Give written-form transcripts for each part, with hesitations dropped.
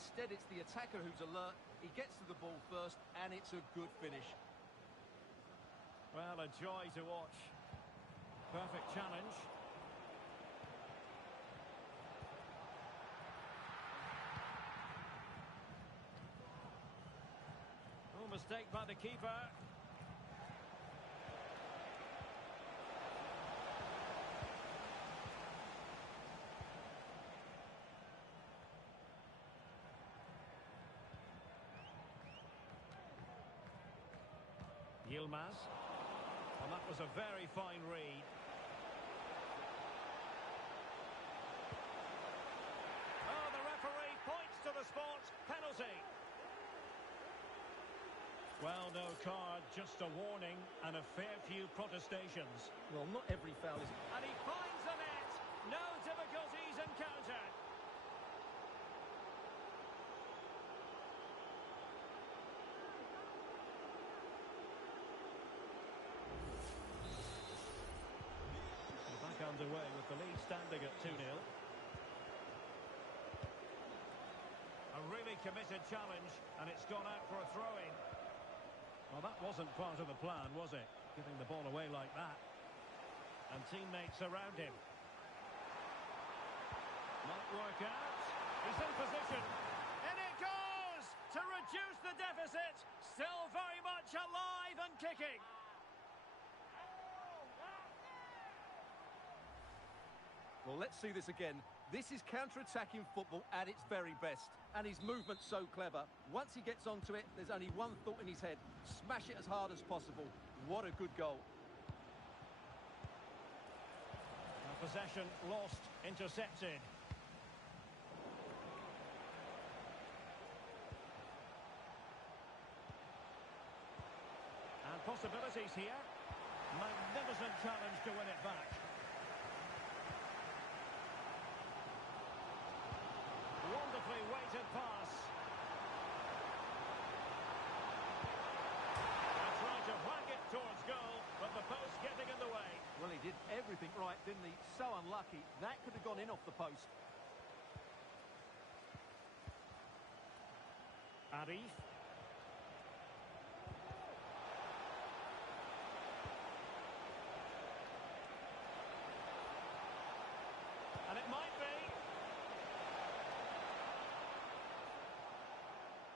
Instead, it's the attacker who's alert. He gets to the ball first, and it's a good finish. Well, a joy to watch. Perfect challenge. Oh, mistake by the keeper. Yilmaz. And that was a very fine read. Oh, the referee points to the spot. Penalty. Well, no card, just a warning and a fair few protestations. Well, not every foul is... And he finds the net. No difficulties encountered. Back underway with the lead standing at 2-0. A really committed challenge, and it's gone out for a throw-in. Well, that wasn't part of the plan, was it? Giving the ball away like that. And teammates around him. Might work out. He's in position. In it goes! To reduce the deficit. Still very much alive and kicking. Well, let's see this again. This is counter-attacking football at its very best. And his movement's so clever. Once he gets onto it, there's only one thought in his head. Smash it as hard as possible. What a good goal. Possession lost, intercepted. And possibilities here. Magnificent challenge to win it back. Wonderfully weighted pass. And trying to whack it towards goal, but the post getting in the way. Well, he did everything right, didn't he? So unlucky. That could have gone in off the post. Arif. And it might be.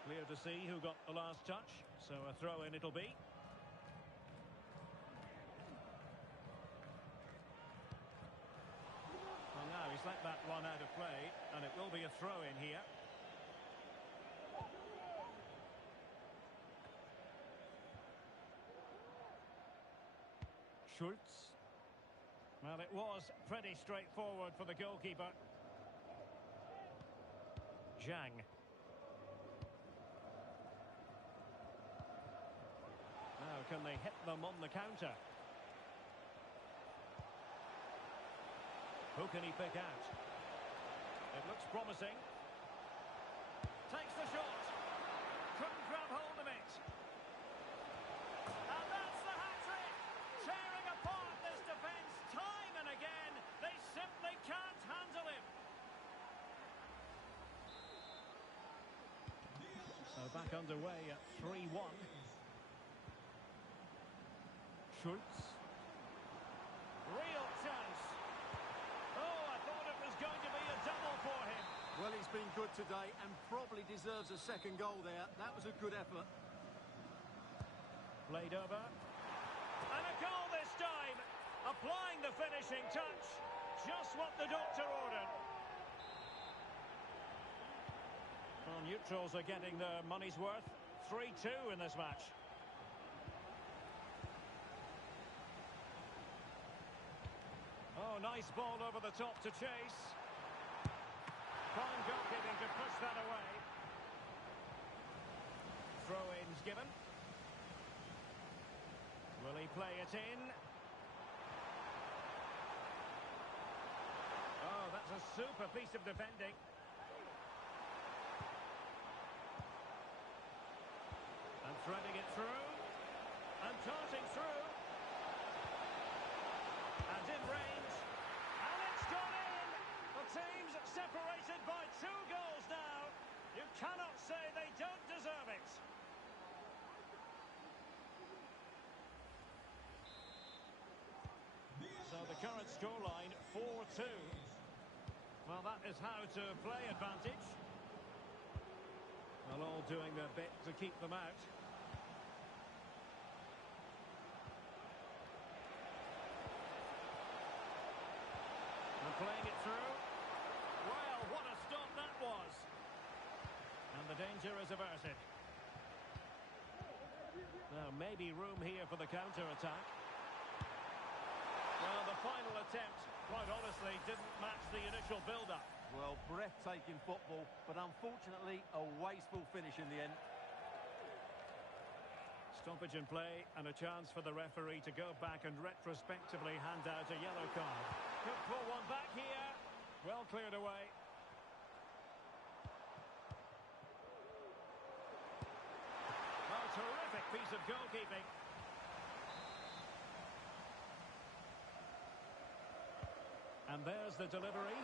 Clear to see who got the last touch, so a throw-in it'll be. Well, now he's let that run out of play, and it will be a throw-in here. Schultz. Well, it was pretty straightforward for the goalkeeper. Zhang. Now, can they hit them on the counter? Who can he pick out? It looks promising. Takes the shot. Couldn't grab hold of it. And that's the hat-trick! Tearing apart this defence time and again. They simply can't handle him. So back underway at 3-1. Schultz. Real chance. Oh, I thought it was going to be a double for him. Well, he's been good today and probably deserves a second goal there. That was a good effort. Played over. And a goal this time. Applying the finishing touch. Just what the doctor ordered. Well, neutrals are getting their money's worth. 3-2 in this match. Oh, nice ball over the top to chase. Fine goalkeeping to push that away. Throw-ins given. Will he play it in? Oh, that's a super piece of defending. And threading it through. And darting through. And in range. And it's gone in! The team's separated by 2 goals now. You can't current scoreline 4-2. Well, that is how to play advantage. Well, all doing their bit to keep them out. And playing it through. Well, what a stop that was. And the danger is averted. Now, maybe room here for the counter-attack. Well, the final attempt, quite honestly, didn't match the initial build-up. Well, breathtaking football, but unfortunately a wasteful finish in the end. Stoppage in play and a chance for the referee to go back and retrospectively hand out a yellow card. Could pull one back here. Well cleared away. Oh, terrific piece of goalkeeping. And there's the delivery.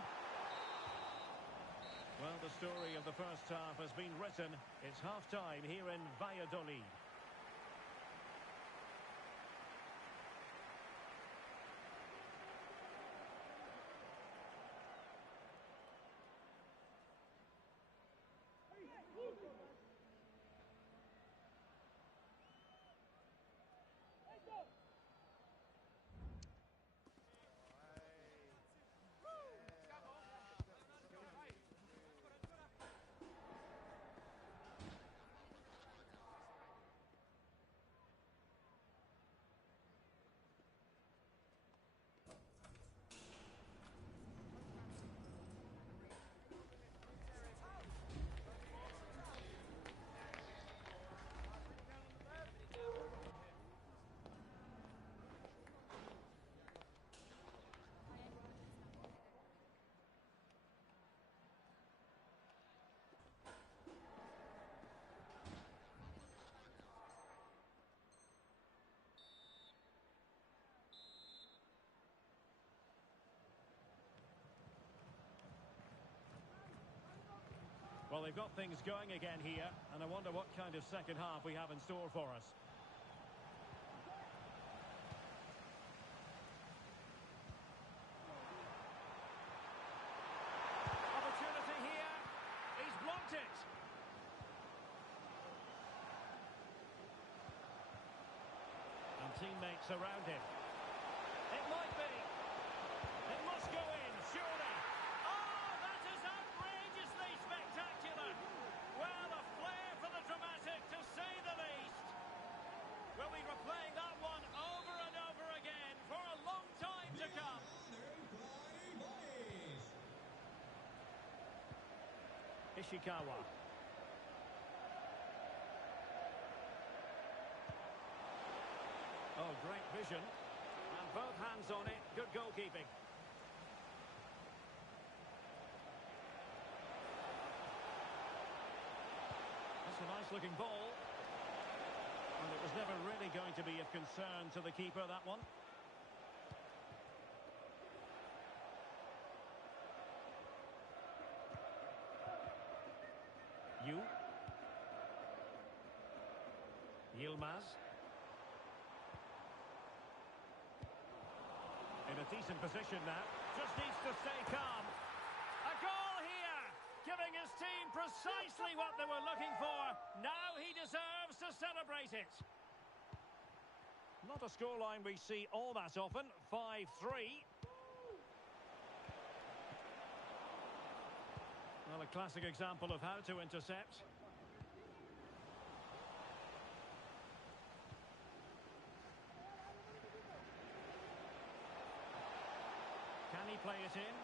Well, the story of the first half has been written. It's half-time here in Valladolid. Well, they've got things going again here, and I wonder what kind of second half we have in store for us. Opportunity here. He's blocked it. And teammates around him. It might be. It must go in, surely. Oh, that is outrageously spectacular. Well, a flair for the dramatic, to say the least. We'll be replaying that one over and over again for a long time to come. Ishikawa. Oh, great vision. And both hands on it. Good goalkeeping. That's a nice-looking ball. And it was never really going to be of concern to the keeper, that one. Yilmaz. In a decent position now. Just needs to stay calm. A goal here! Giving his team precisely what they were looking for. Now he deserves to celebrate it. Not a scoreline we see all that often. 5-3. Well, a classic example of how to intercept. Can he play it in?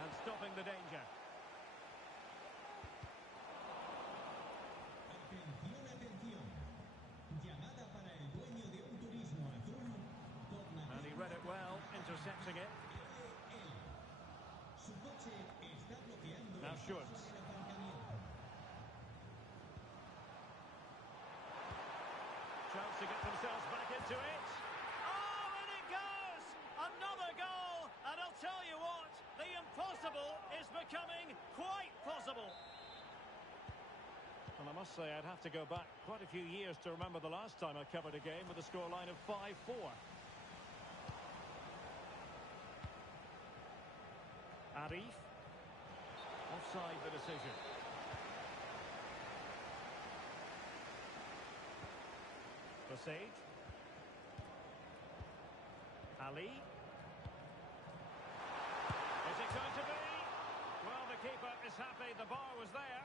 And stopping the danger. And he read it well, intercepting it. Now Schultz. Chance to get themselves back into it. Oh, and it goes! Another goal! And I'll tell you what, the impossible is becoming quite possible. And I must say, I'd have to go back quite a few years to remember the last time I covered a game with a scoreline of 5-4. Arif. Offside the decision. Basage. Ali. Is it going to be? Well, the keeper is happy the bar was there.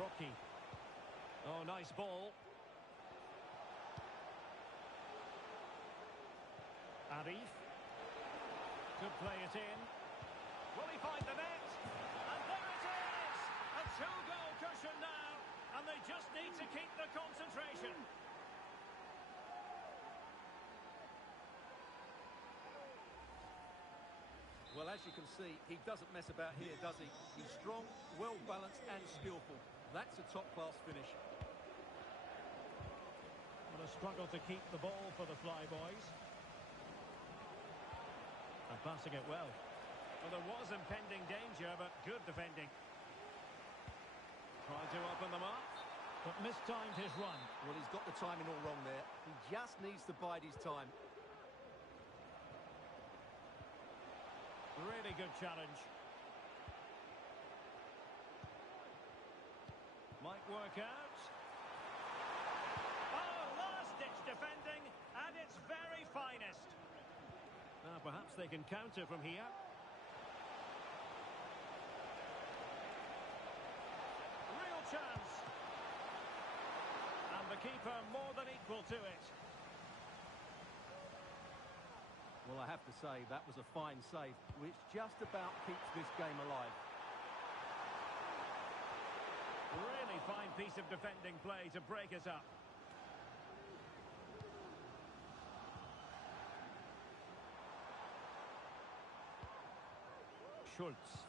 Rocky. Oh, nice ball. Arif. Could play it in. Will he find the net? And there it is! A two-goal cushion now, and they just need to keep the concentration. Well, as you can see, he doesn't mess about here, does he? He's strong, well-balanced and skillful. That's a top-class finish. What a struggle to keep the ball for the Flyboys. And passing it well. Well, there was impending danger, but good defending. Tried to open them up, but mistimed his run. Well, he's got the timing all wrong there. He just needs to bide his time. Really good challenge. Might work out. Oh, last-ditch defending at its very finest. Now, perhaps they can counter from here. Real chance. And the keeper more than equal to it. Well, I have to say, that was a fine save, which just about keeps this game alive. Really fine piece of defending play to break us up. Schultz.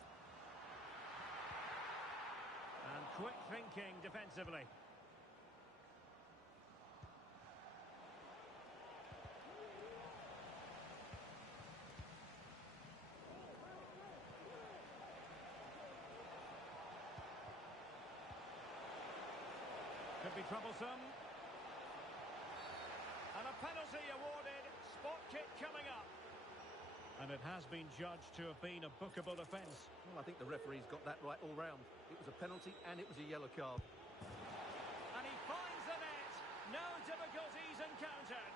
And quick thinking defensively. Could be troublesome. And a penalty awarded. Spot kick coming up. And it has been judged to have been a bookable offence. Well, I think the referee's got that right all round. It was a penalty and it was a yellow card. And he finds the net. No difficulties encountered.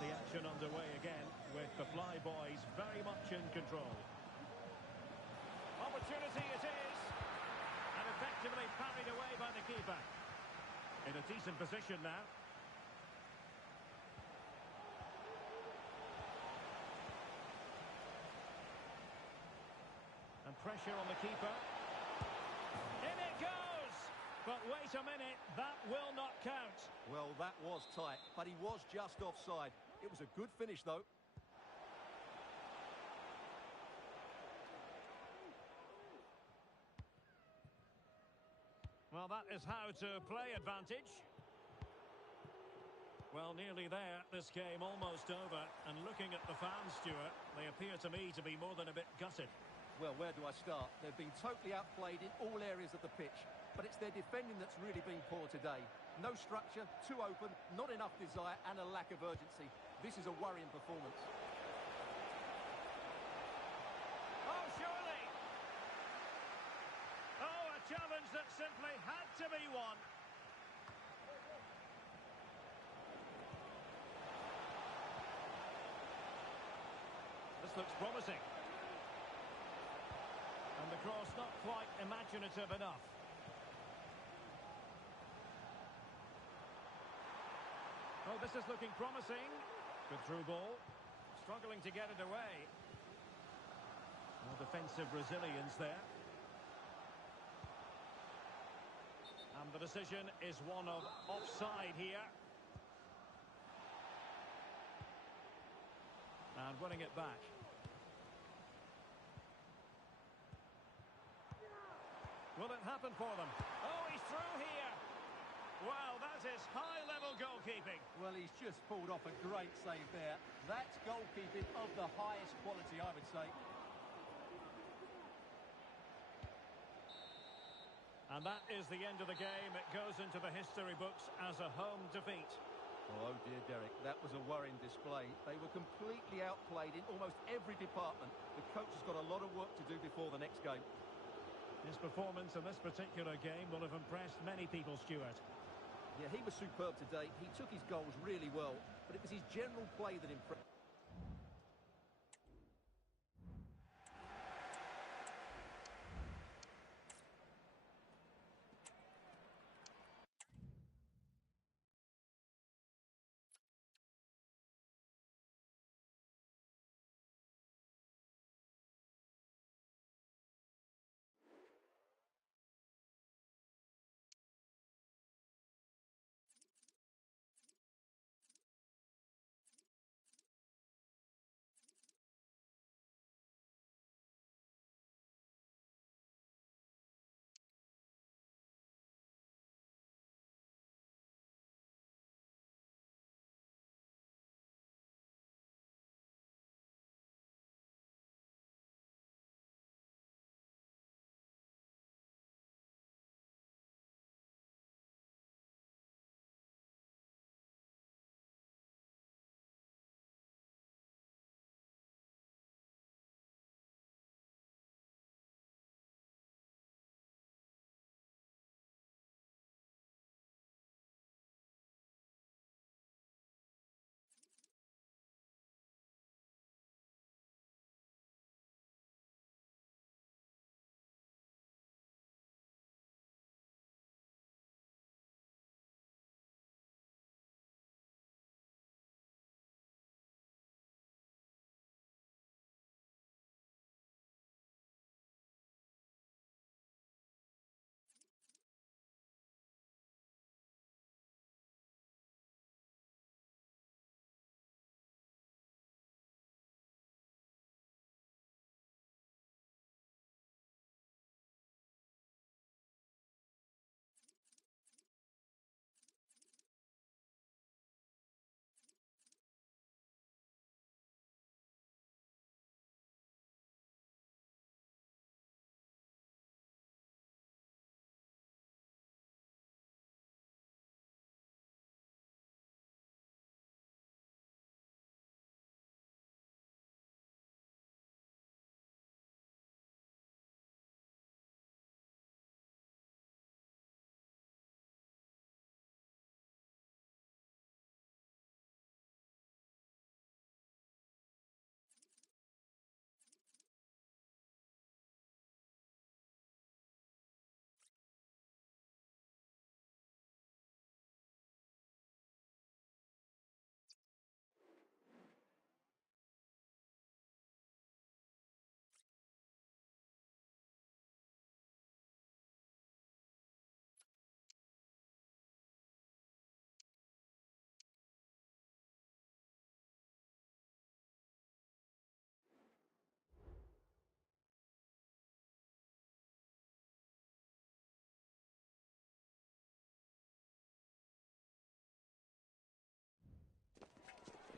The action underway again with the Flyboys very much in control. Opportunity it is, and effectively parried away by the keeper. In a decent position now. And pressure on the keeper. In it goes! But wait a minute, that will not count. Well, that was tight, but he was just offside. It was a good finish, though. Well, that is how to play advantage. Well, nearly there. This game almost over. And looking at the fans, Stuart, they appear to me to be more than a bit gutted. Well, where do I start? They've been totally outplayed in all areas of the pitch. But it's their defending that's really been poor today. No structure, too open, not enough desire, and a lack of urgency. This is a worrying performance. Oh, surely! Oh, a challenge that simply had to be won. This looks promising. And the cross not quite imaginative enough. Oh, this is looking promising. Good through ball. Struggling to get it away. No defensive resilience there. And the decision is one of offside here. And winning it back. Will it happen for them? Oh, he's through here. Well, that is high-level goalkeeping. Well, he's just pulled off a great save there. That's goalkeeping of the highest quality, I would say. And that is the end of the game. It goes into the history books as a home defeat. Oh dear, Derek, that was a worrying display. They were completely outplayed in almost every department. The coach has got a lot of work to do before the next game. His performance in this particular game will have impressed many people, Stuart. Yeah, he was superb today. He took his goals really well, but it was his general play that impressed.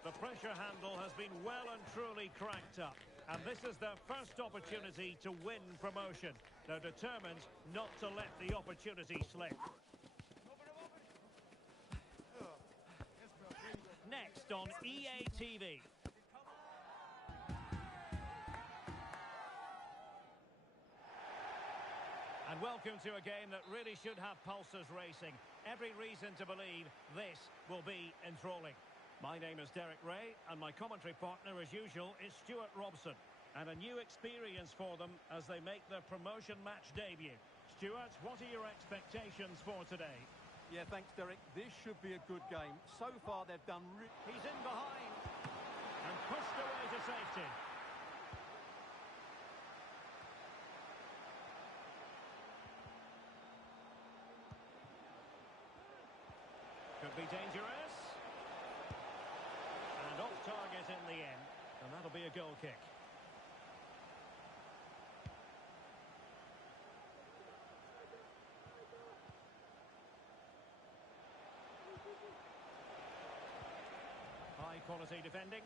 The pressure handle has been well and truly cranked up. And this is their first opportunity to win promotion. They're determined not to let the opportunity slip. Next on EA TV. And welcome to a game that really should have pulses racing. Every reason to believe this will be enthralling. My name is Derek Ray, and my commentary partner, as usual, is Stuart Robson. And a new experience for them as they make their promotion match debut. Stuart, what are your expectations for today? Yeah, thanks, Derek. This should be a good game. So far, they've done... He's in behind and pushed away to safety. Could be dangerous. And off target in the end. And that'll be a goal kick. quality defending.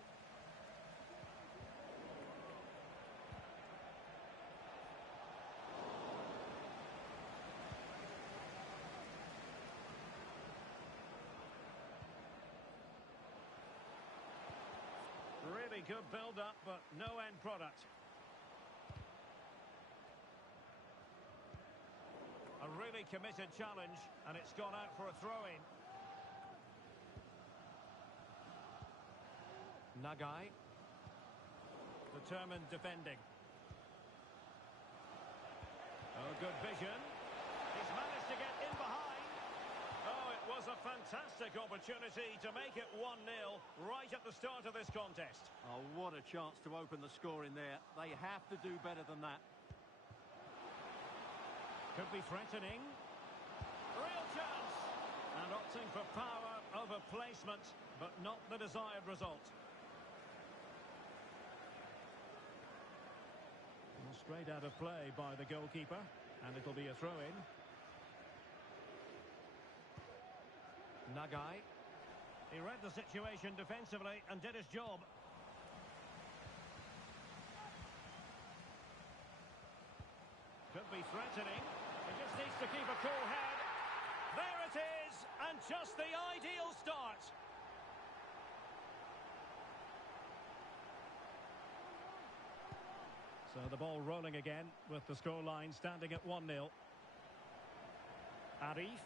Really good build-up, but no end product. A really committed challenge, and it's gone out for a throw-in. Nagai. Determined defending. Oh, good vision. He's managed to get in behind. Oh, it was a fantastic opportunity to make it 1-0 right at the start of this contest. Oh, what a chance to open the score in there. They have to do better than that. Could be threatening. Real chance. And opting for power over placement, but not the desired result. Well, straight out of play by the goalkeeper, and it'll be a throw-in. Nagai. He read the situation defensively and did his job. Could be threatening. He just needs to keep a cool head. There it is, and just the ideal start. So the ball rolling again with the scoreline standing at 1-0. Arif.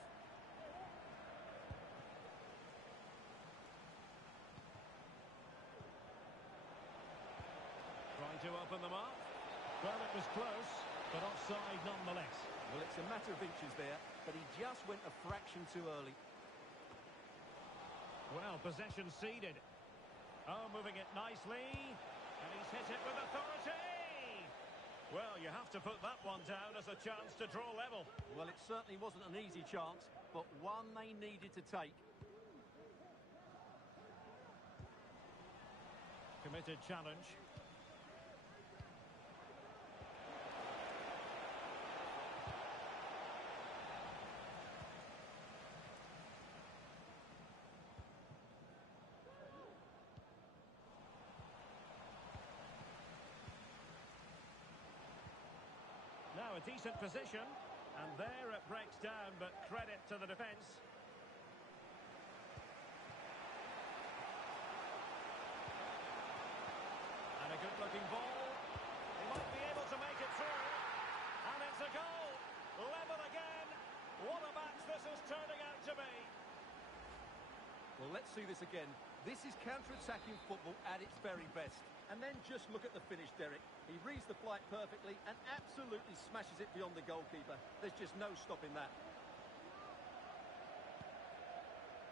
Trying to open them up. Well, it was close, but offside nonetheless. Well, it's a matter of inches there, but he just went a fraction too early. Well, possession ceded. Oh, moving it nicely. And he's hit it with authority. Well, you have to put that one down as a chance to draw level. Well, it certainly wasn't an easy chance, but one they needed to take. Committed challenge. Now a decent position, and there it breaks down, but credit to the defence. And a good-looking ball. He might be able to make it through. And it's a goal. Level again. What a match this is turning out to be. Well, let's see this again. This is counter-attacking football at its very best. And then just look at the finish, Derek. He reads the flight perfectly and absolutely smashes it beyond the goalkeeper. There's just no stopping that.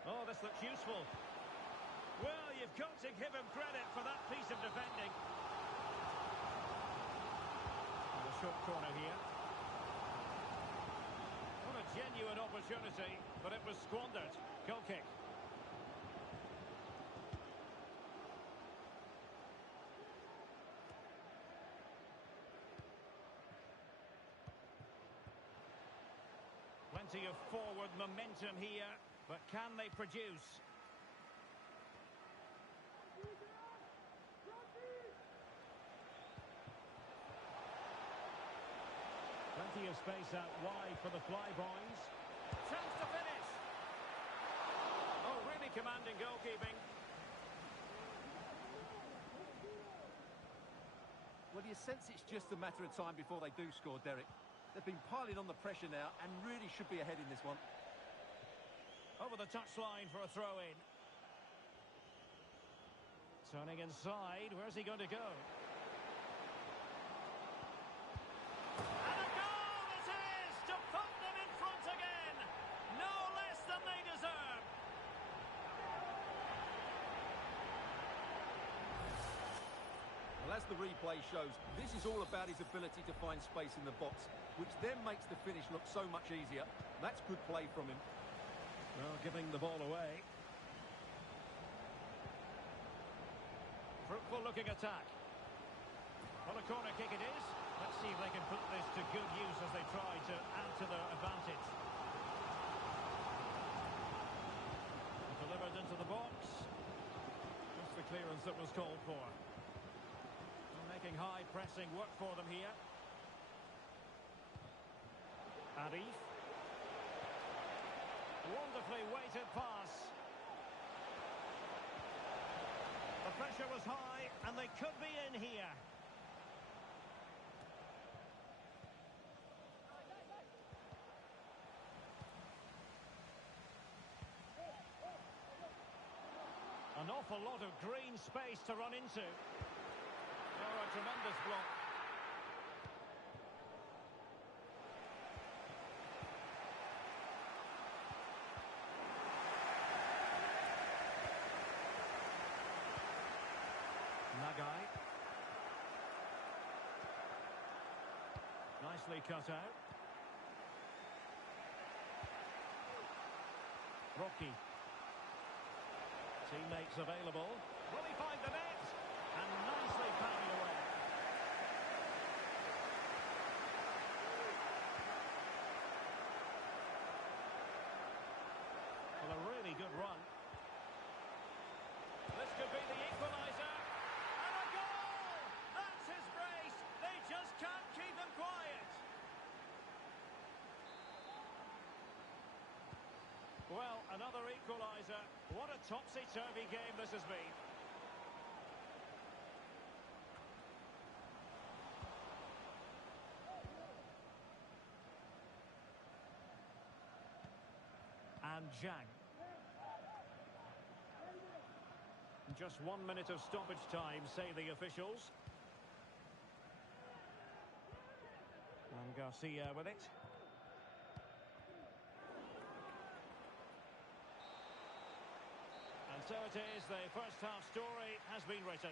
Oh, this looks useful. Well, you've got to give him credit for that piece of defending. And a short corner here. What a genuine opportunity, but it was squandered. Goal kick. Plenty of forward momentum here, but can they produce? Plenty of space out wide for the flyboys. Chance to finish. Oh, really commanding goalkeeping. Well, you sense it's just a matter of time before they do score, Derek. They've been piling on the pressure now and really should be ahead in this one. Over the touchline for a throw-in. Turning inside, where's he going to go? And a goal it is to put them in front again. No less than they deserve. Well, as the replay shows, this is all about his ability to find space in the box, which then makes the finish look so much easier. That's good play from him. Well, giving the ball away. Fruitful looking attack. Well, a corner kick it is. Let's see if they can put this to good use as they try to add to their advantage. Delivered into the box. Just the clearance that was called for. Making high pressing work for them here. Arif. Wonderfully weighted pass. The pressure was high and they could be in here. An awful lot of green space to run into. Oh, a tremendous block. Nagai. Nicely cut out. Rocky. Teammates available. Will he find the net? And nicely parried away. Well, a really good run. This could be the equaliser. And a goal! That's his brace. They just can't keep him quiet. Well, another equaliser. What a topsy-turvy game this has been. And Zhang. Just 1 minute of stoppage time, say the officials. And Garcia with it. And so it is, the first half story has been written.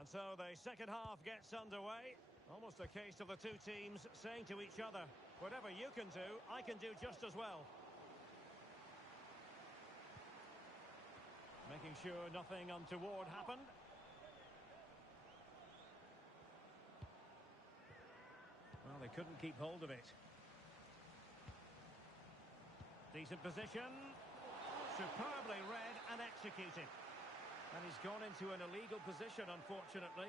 And so the second half gets underway. Almost a case of the two teams saying to each other, whatever you can do, I can do just as well. Making sure nothing untoward happened. Well, they couldn't keep hold of it. Decent position. Superbly read and executed. And he's gone into an illegal position, unfortunately.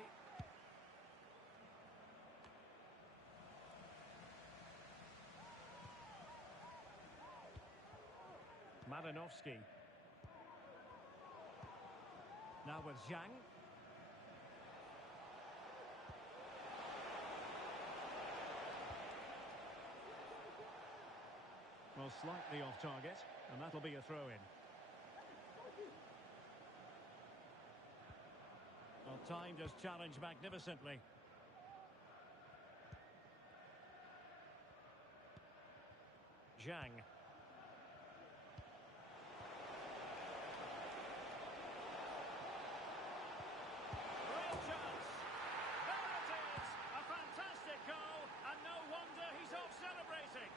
Madanovsky. Now with Zhang. Well, slightly off target, and that'll be a throw-in. Well, time just challenged magnificently. Zhang. Great chance! There it is! A fantastic goal, and no wonder he's off celebrating.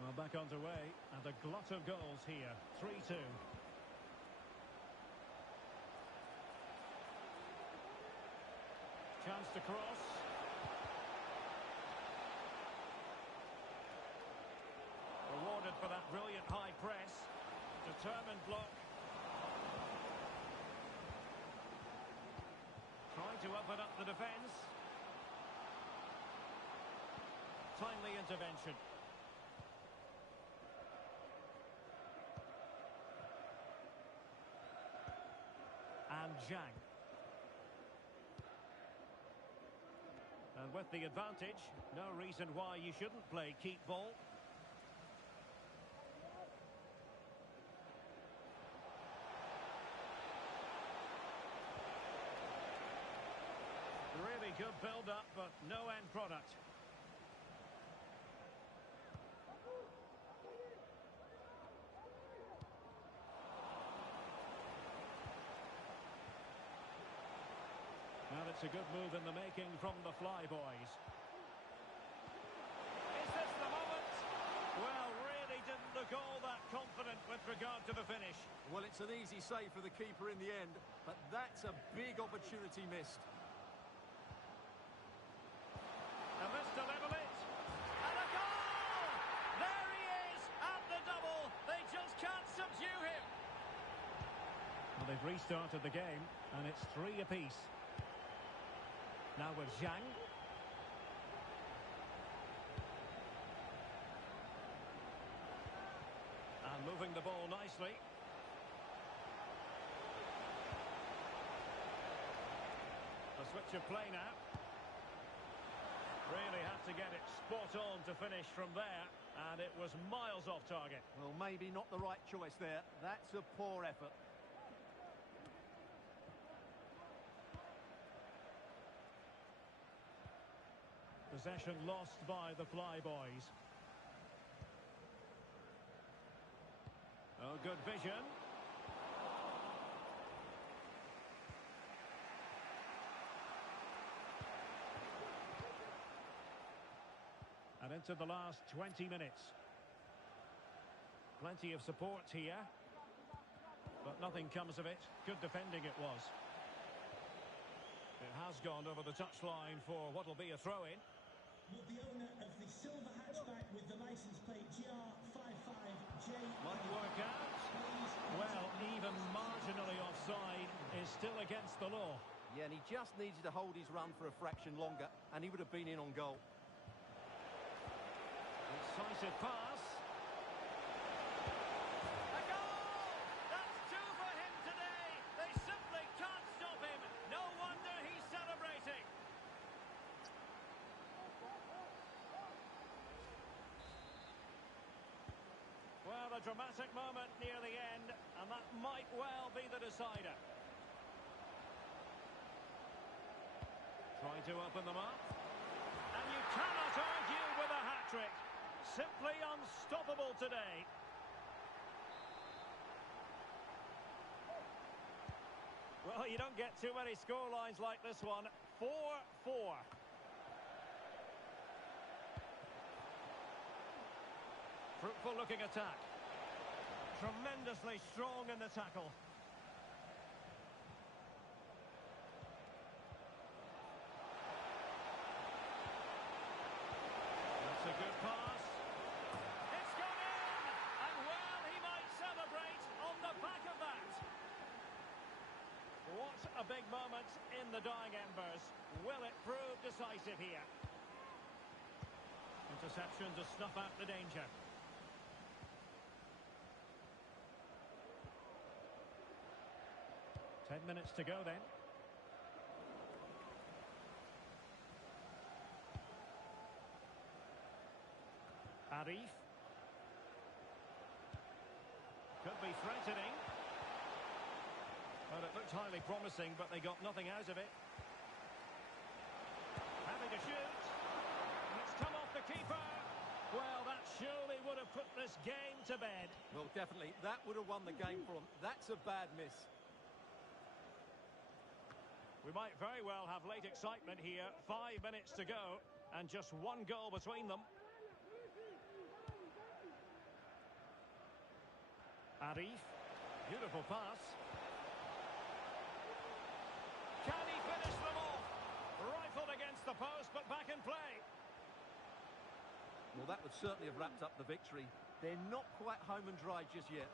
Well, back underway, and a glut of goals here. 3-2. Chance to cross. Rewarded for that brilliant high press. Determined block. toughen up the defence. Timely intervention. And Zhang. And with the advantage, no reason why you shouldn't play keep ball. Really good build-up, but no end product. Well, it's a good move in the making from the Flyboys. Is this the moment? Well, really didn't look all that confident with regard to the finish. Well, it's an easy save for the keeper in the end, but that's a big opportunity missed. And this to level it. And a goal! There he is at the double. They just can't subdue him. Well, they've restarted the game, and it's 3 apiece. Now with Zhang. And moving the ball nicely. A switch of play now. Really had to get it spot on to finish from there, and it was miles off target. Well, maybe not the right choice there. That's a poor effort. Possession lost by the Flyboys. Oh, good vision. And into the last 20 minutes. Plenty of support here. But nothing comes of it. Good defending it was. It has gone over the touchline for what will be a throw-in. Will the owner of the silver hatchback with the license plate GR55J... Might work out. Well, even marginally offside is still against the law. Yeah, and he just needed to hold his run for a fraction longer, and he would have been in on goal. Decisive pass. A goal! That's 2 for him today. They simply can't stop him. No wonder he's celebrating. Well, a dramatic moment near the end, and that might well be the decider. Trying to open them up. And you cannot argue with a hat-trick. Simply unstoppable today. Well, you don't get too many scorelines like this one. 4-4. Fruitful looking attack. Tremendously strong in the tackle. That's a good pass. It's gone in! And well, he might celebrate on the back of that. What a big moment in the dying embers. Will it prove decisive here? Interception to snuff out the danger. Ten minutes to go then. Arif. Could be threatening. Well, it looked highly promising, but they got nothing out of it. Having a shoot. It's come off the keeper. Well, that surely would have put this game to bed. Well, definitely. That would have won the game for them. That's a bad miss. We might very well have late excitement here. 5 minutes to go, and just 1 goal between them. Arif. Beautiful pass. Can he finish them off? Rifled against the post, but back in play. Well, that would certainly have wrapped up the victory. They're not quite home and dry just yet.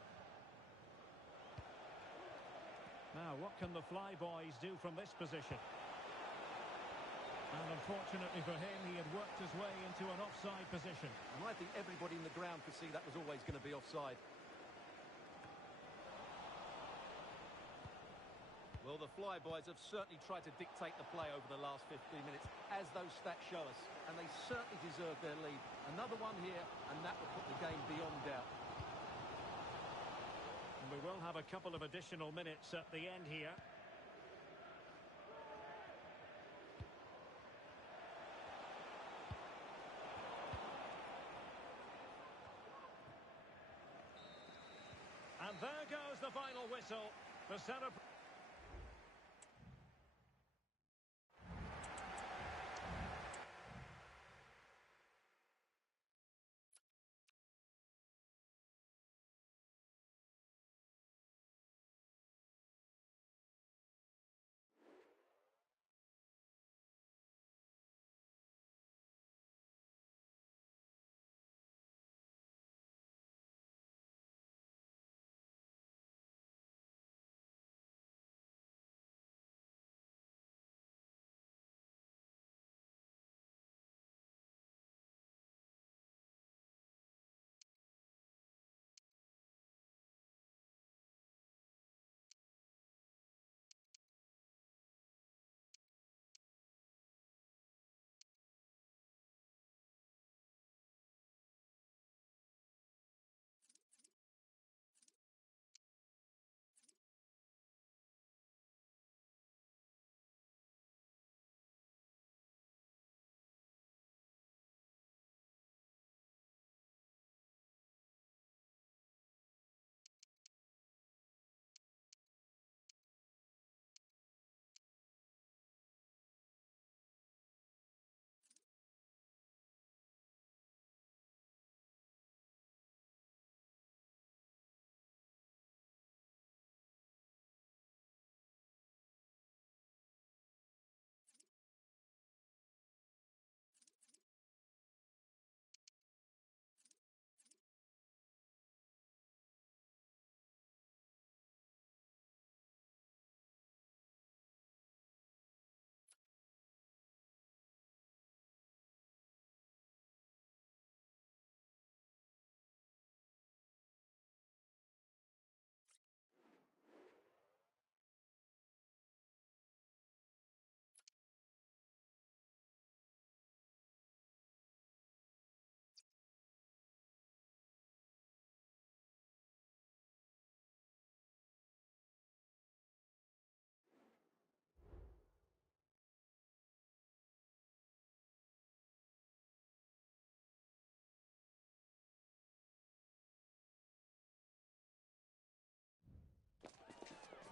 Now, what can the Flyboys do from this position? And unfortunately for him, he had worked his way into an offside position. And I think everybody in the ground could see that was always going to be offside. Well, the flyboys have certainly tried to dictate the play over the last 15 minutes, as those stats show us. And they certainly deserve their lead. Another one here, and that will put the game beyond doubt. And we will have a couple of additional minutes at the end here. And there goes the final whistle. The centre...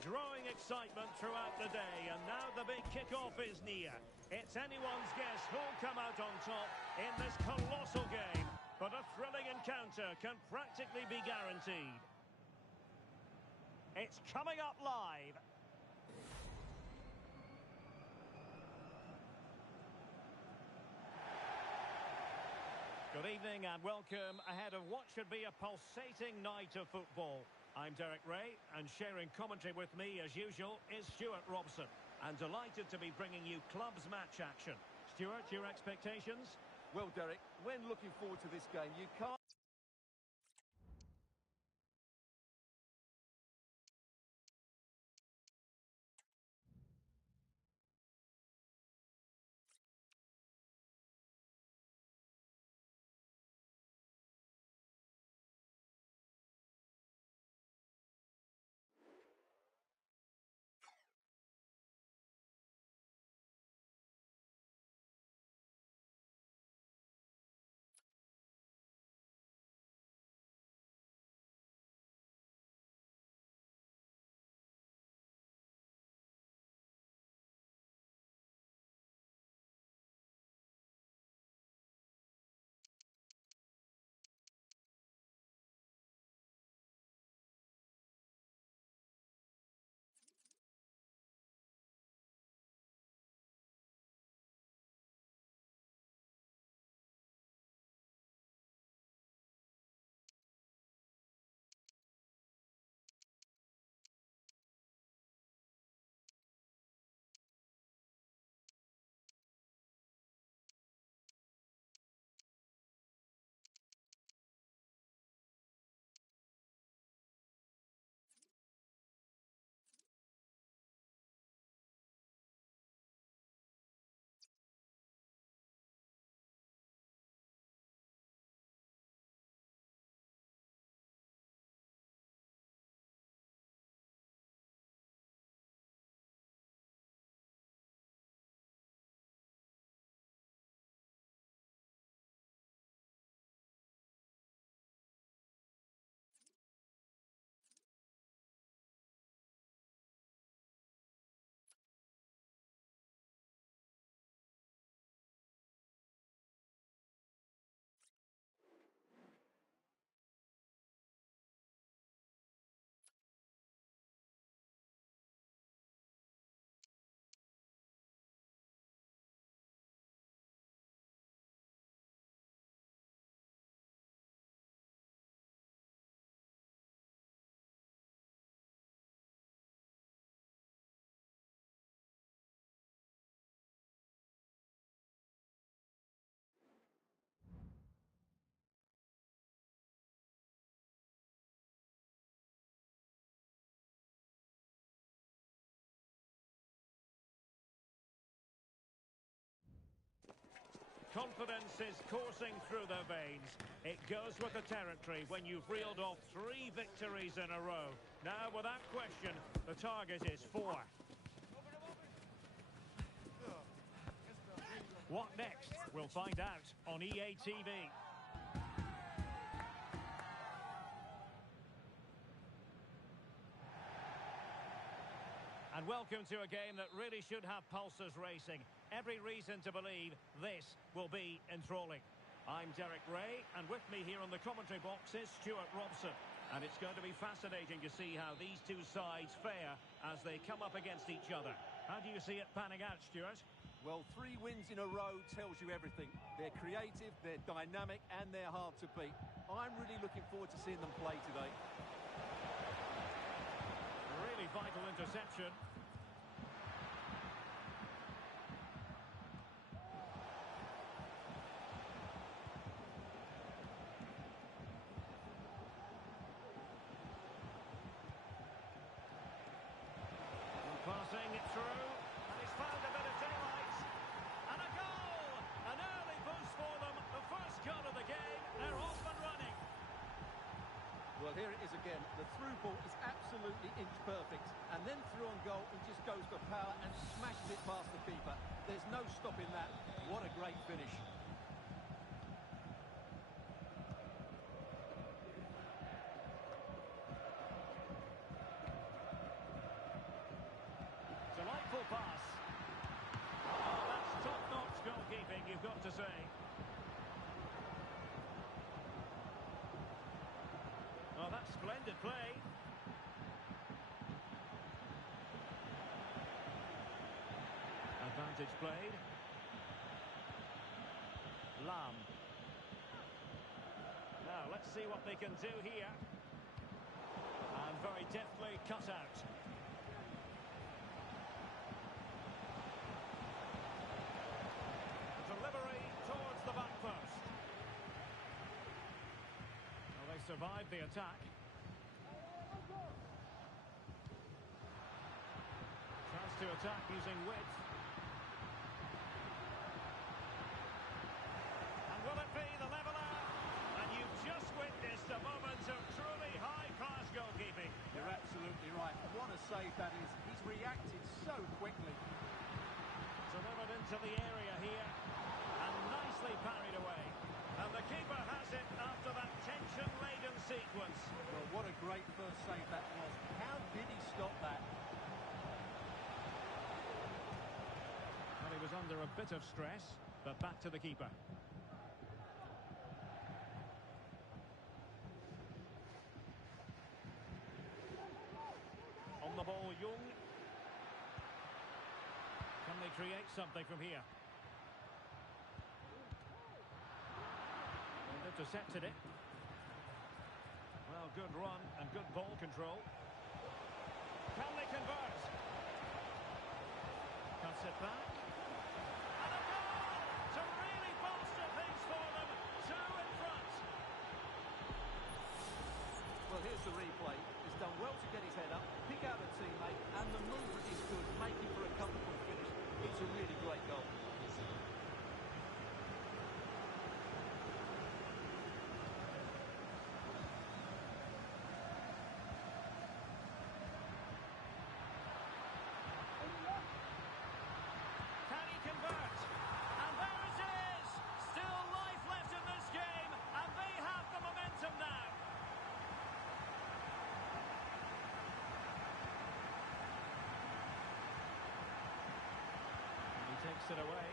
Growing excitement throughout the day, and now the big kick-off is near. It's anyone's guess who'll come out on top in this colossal game, but a thrilling encounter can practically be guaranteed. It's coming up live. Good evening and welcome ahead of what should be a pulsating night of football. I'm Derek Ray, and sharing commentary with me, as usual, is Stuart Robson. And delighted to be bringing you clubs match action. Stuart, your expectations? Well, Derek, when looking forward to this game, you can't... Confidence is coursing through their veins. It goes with the territory when you've reeled off 3 victories in a row. Now, without question, the target is 4. What next? We'll find out on EA TV. And welcome to a game that really should have pulses racing. Every reason to believe this will be enthralling. I'm Derek Ray, and with me here on the commentary box is Stuart Robson. And it's going to be fascinating to see how these two sides fare as they come up against each other. How do you see it panning out, Stuart? Well, 3 wins in a row tells you everything. They're creative, they're dynamic, and they're hard to beat. I'm really looking forward to seeing them play today. Really vital interception. Passing it through, and he's found a bit of daylight. And a goal! An early boost for them. The first goal of the game. They're off and running. Well, here it is again. The through ball is absolutely inch perfect. And then through on goal, he just goes for power and smashes it past the keeper. There's no stopping that. What a great finish. Delightful pass. Oh, that's top-notch goalkeeping, you've got to say. Oh, that's splendid play. Advantage played. Lam. Now, let's see what they can do here. And very deftly cut out. Delivery towards the back post. Well, they survived the attack. Chance to attack using width. And will it be the leveller? And you've just witnessed a moment of truly high-class goalkeeping. You're absolutely right. What a save that is. He's reacted so quickly. Delivered into the area here. And nicely parried away. And the keeper has it after that tension-laden sequence. Well, what a great first save that was. How did he stop that? Well, he was under a bit of stress, but back to the keeper. On the ball, Young. Can they create something from here? And intercepted it. Well, good run and good ball control. Can they convert? Cuts it back. And a goal to really bolster things for them. 2 in front. Well, here's the replay. He's done well to get his head up, pick out a teammate, and the movement is good, making for a comfortable finish. It's a really great goal. Can he convert? And there it is! Still life left in this game, and they have the momentum now. And he takes it away.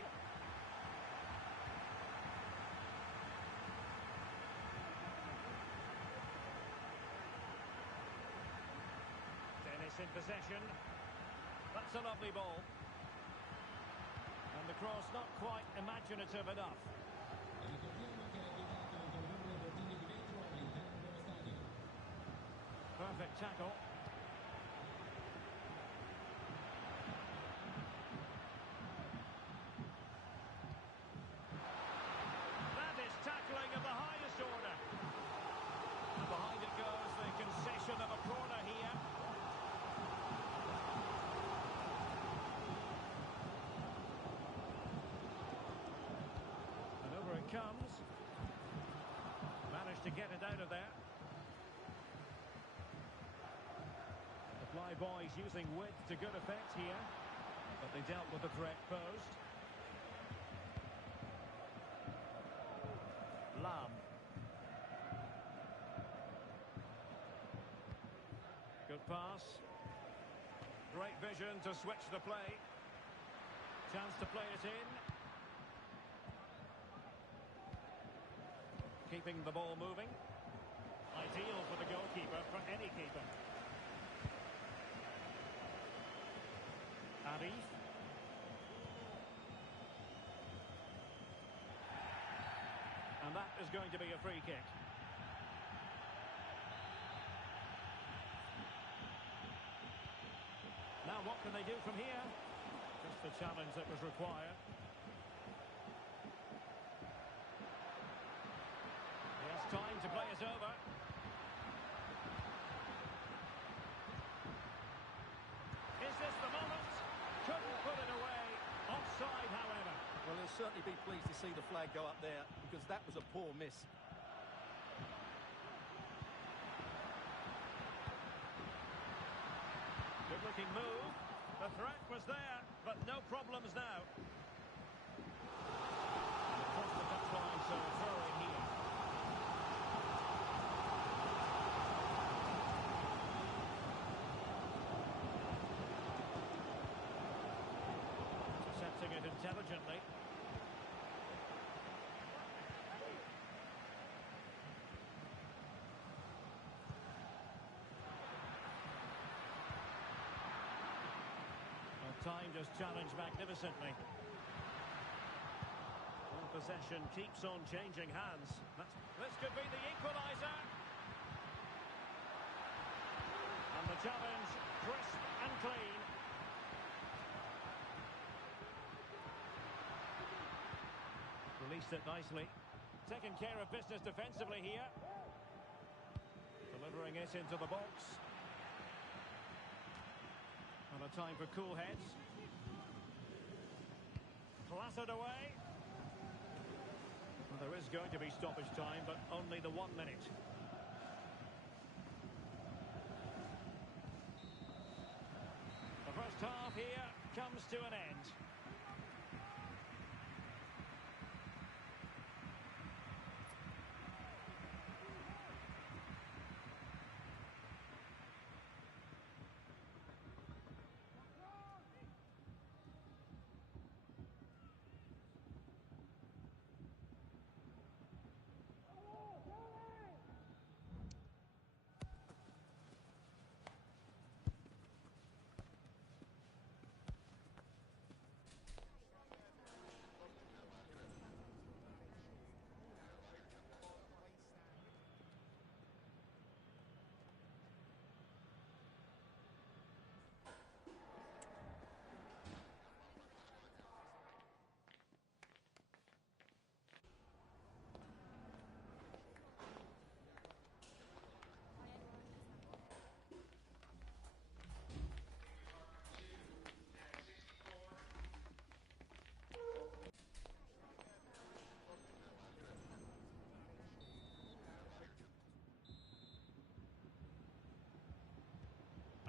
Dennis in possession. That's a lovely ball. And the cross not quite imaginative enough. Perfect tackle. That is tackling of the highest order. And behind it goes the concession of a corner here. managed to get it out of there. The fly boys using width to good effect here, but they dealt with the threat posed. Lam. Good pass. Great vision to switch the play. Chance to play it in. Keeping the ball moving. Ideal for the goalkeeper, for any keeper. Arif. And that is going to be a free kick. Now what can they do from here? Just the challenge that was required. He has time to play it over. Is this the moment? Couldn't put it away. Offside, however. Well, he'll certainly be pleased to see the flag go up there, because that was a poor miss. Good-looking move. The threat was there, but no problems now. Across the touchline, so a throw in here. Intercepting it intelligently. Time just challenged magnificently. Well, possession keeps on changing hands. This could be the equaliser. And the challenge, crisp and clean. Released it nicely. Taking care of business defensively here. Delivering it into the box. And a time for cool heads. Clattered away. Well, there is going to be stoppage time, but only the 1 minute. The first half here comes to an end.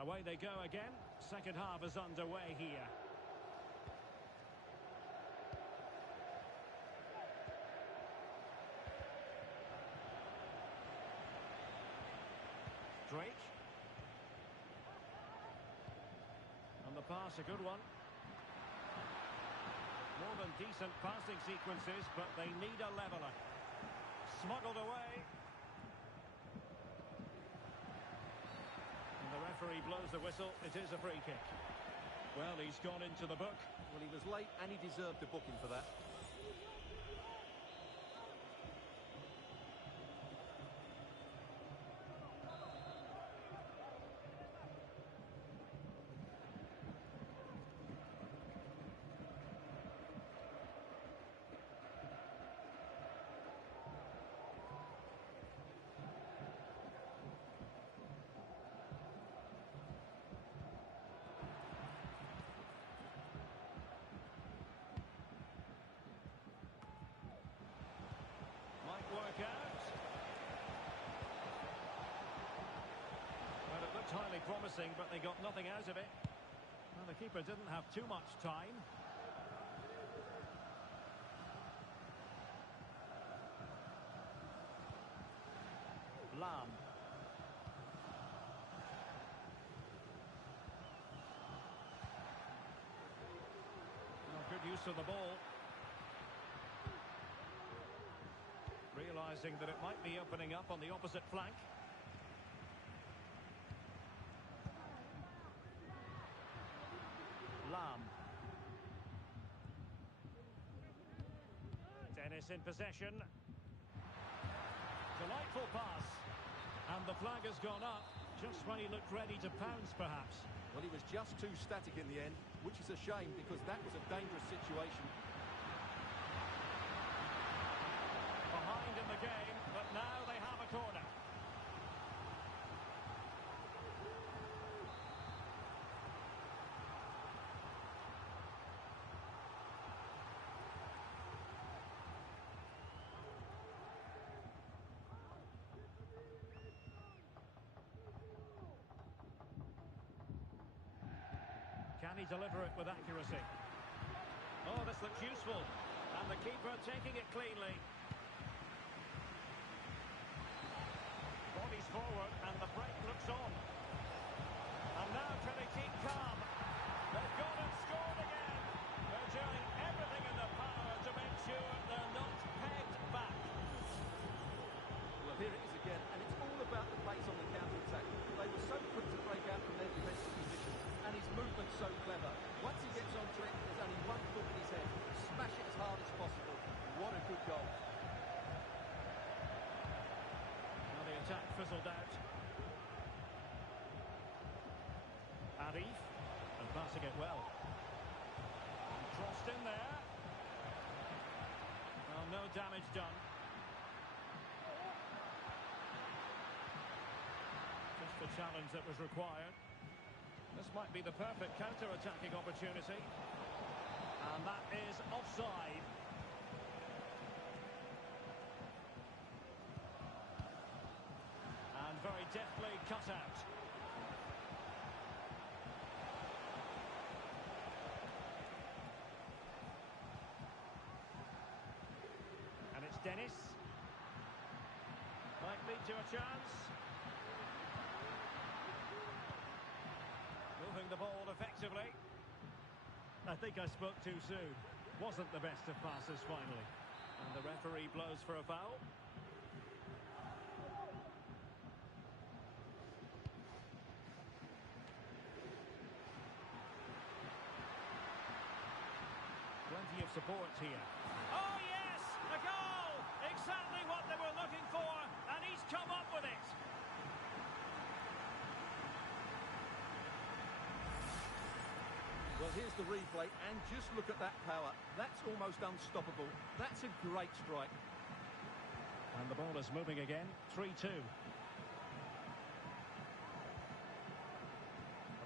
Away they go again. Second half is underway here. Drake. And the pass, a good one. More than decent passing sequences, but they need a leveller. Smuggled away. The referee blows the whistle. It is a free kick. Well, he's gone into the book. Well, he was late and he deserved a booking for that. promising, but they got nothing out of it. Well, the keeper didn't have too much time. Lam. Good use of the ball. Realising that it might be opening up on the opposite flank. Lam. Dennis in possession. Delightful pass. And the flag has gone up just when he looked ready to pounce, perhaps. Well, he was just too static in the end, which is a shame because that was a dangerous situation. Behind in the game, but now they have a corner. Can he deliver it with accuracy? Oh, this looks useful. And the keeper taking it cleanly. Bodies forward and the break looks on. And now can they keep calm? They've gone and scored again. They're doing everything in their power to make sure they're not pegged back. Well, here it is again, and it's all about the pace on the counter-attack. They were so quick to break out from their defensive position, and his movement's so clever. Once he gets onto it, there's only one thought in his head. Smash it as hard as possible. What a good goal. Now the attack fizzled out. Arif, and passing it well. And crossed in there. Well, no damage done. Just the challenge that was required. This might be the perfect counter-attacking opportunity. And that is offside. And very deftly cut out. And it's Dennis. Might lead to a chance. Moving the ball effectively. I think I spoke too soon. Wasn't the best of passes finally. And the referee blows for a foul. Plenty of support here. Oh yes! A goal! Exactly what they were looking for, and he's come up with it. Well, here's the replay, and just look at that power. That's almost unstoppable. That's a great strike. And the ball is moving again. 3-2.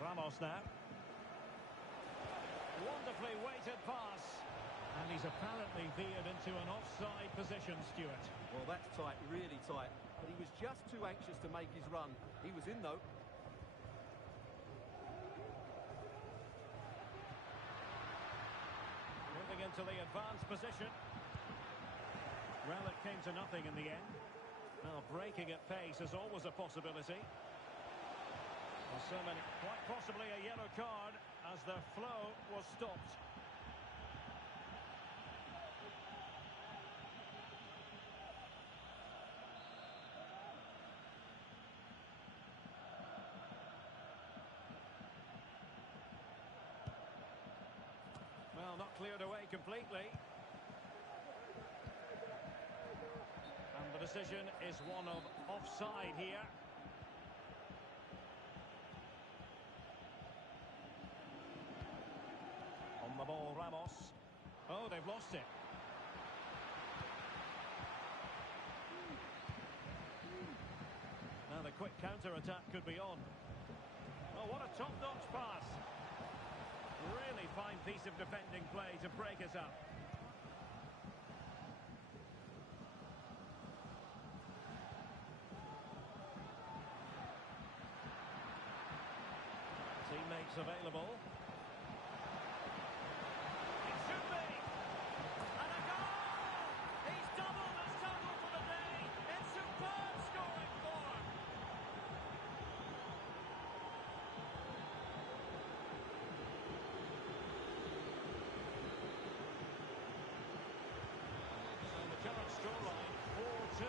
Ramos now. Wonderfully weighted pass. And he's apparently veered into an offside position, Stuart. Well, that's tight, really tight. But he was just too anxious to make his run. He was in, though. Into the advanced position. Well, it came to nothing in the end. Now, breaking at pace is always a possibility. And so many, quite possibly a yellow card as the flow was stopped. Well, not cleared away completely. And the decision is one of offside here. On the ball, Ramos. Oh, they've lost it. Now the quick counter-attack could be on. Oh, what a top-notch pass. Really fine piece of defending play to break us up. chance available. It should be. And a goal! He's doubled his total for the day. It's superb scoring form. So the current scoreline, 4-2.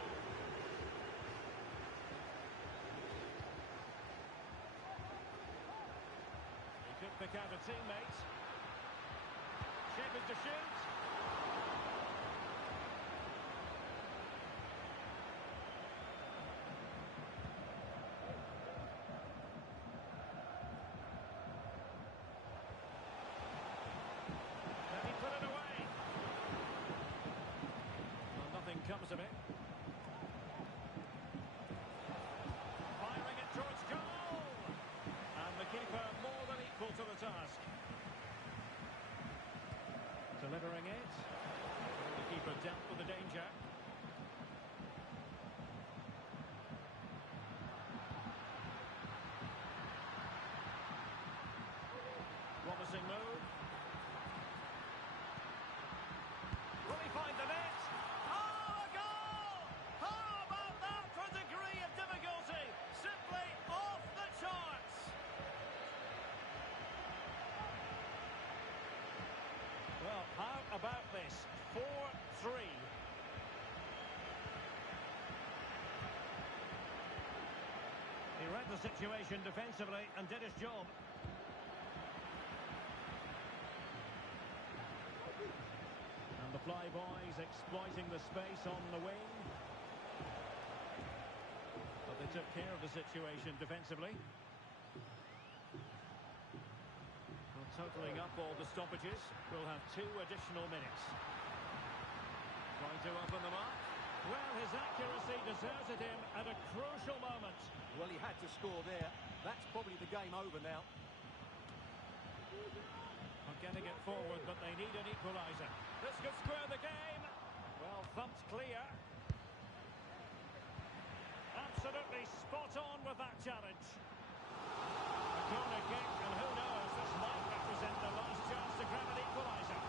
He could pick out a teammate. Shape is to shoot. Can he put it away? Well, nothing comes of it. Firing it towards goal. And the keeper more than equal to the task. Delivering it. The keeper dealt with the danger. Promising move. Will he find the net? Oh, a goal! How about that for degree of difficulty? Simply off the charts. Well, how about this? 4-3. He read the situation defensively and did his job. And the flyboys exploiting the space on the wing. But they took care of the situation defensively. Well, totalling up all the stoppages, we'll have 2 additional minutes. Trying to open them up. Well, his accuracy deserted him at a crucial moment. Well, he had to score there. That's probably the game over now. Not getting it forward, but they need an equaliser. This could square the game. Well, thumped clear. Absolutely spot on with that challenge. A corner kick, and who knows, this might represent the last chance to grab an equaliser.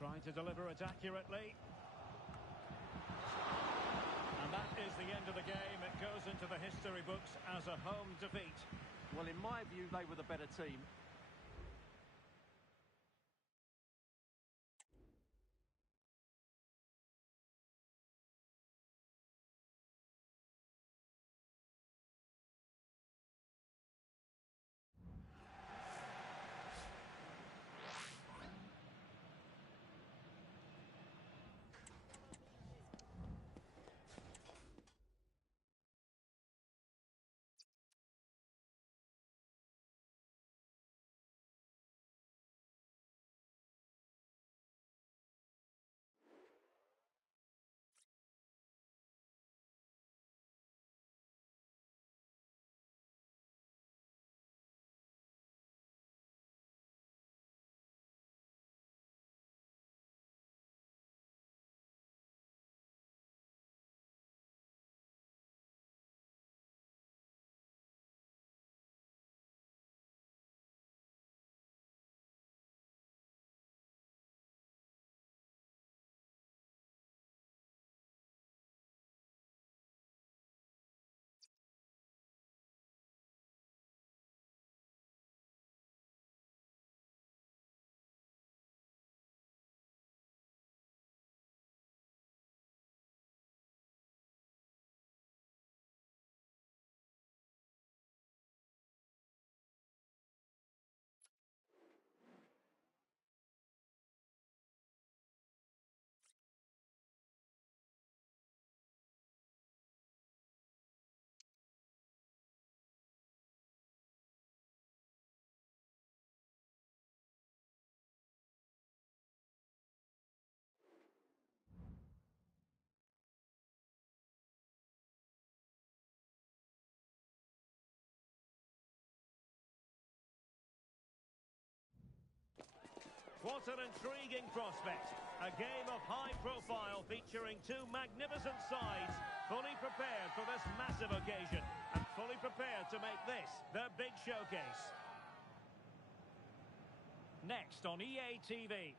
Trying to deliver it accurately. And that is the end of the game. It goes into the history books as a home defeat. Well, in my view, they were the better team. What an intriguing prospect. A game of high profile featuring two magnificent sides, fully prepared for this massive occasion and fully prepared to make this their big showcase. Next on EA TV.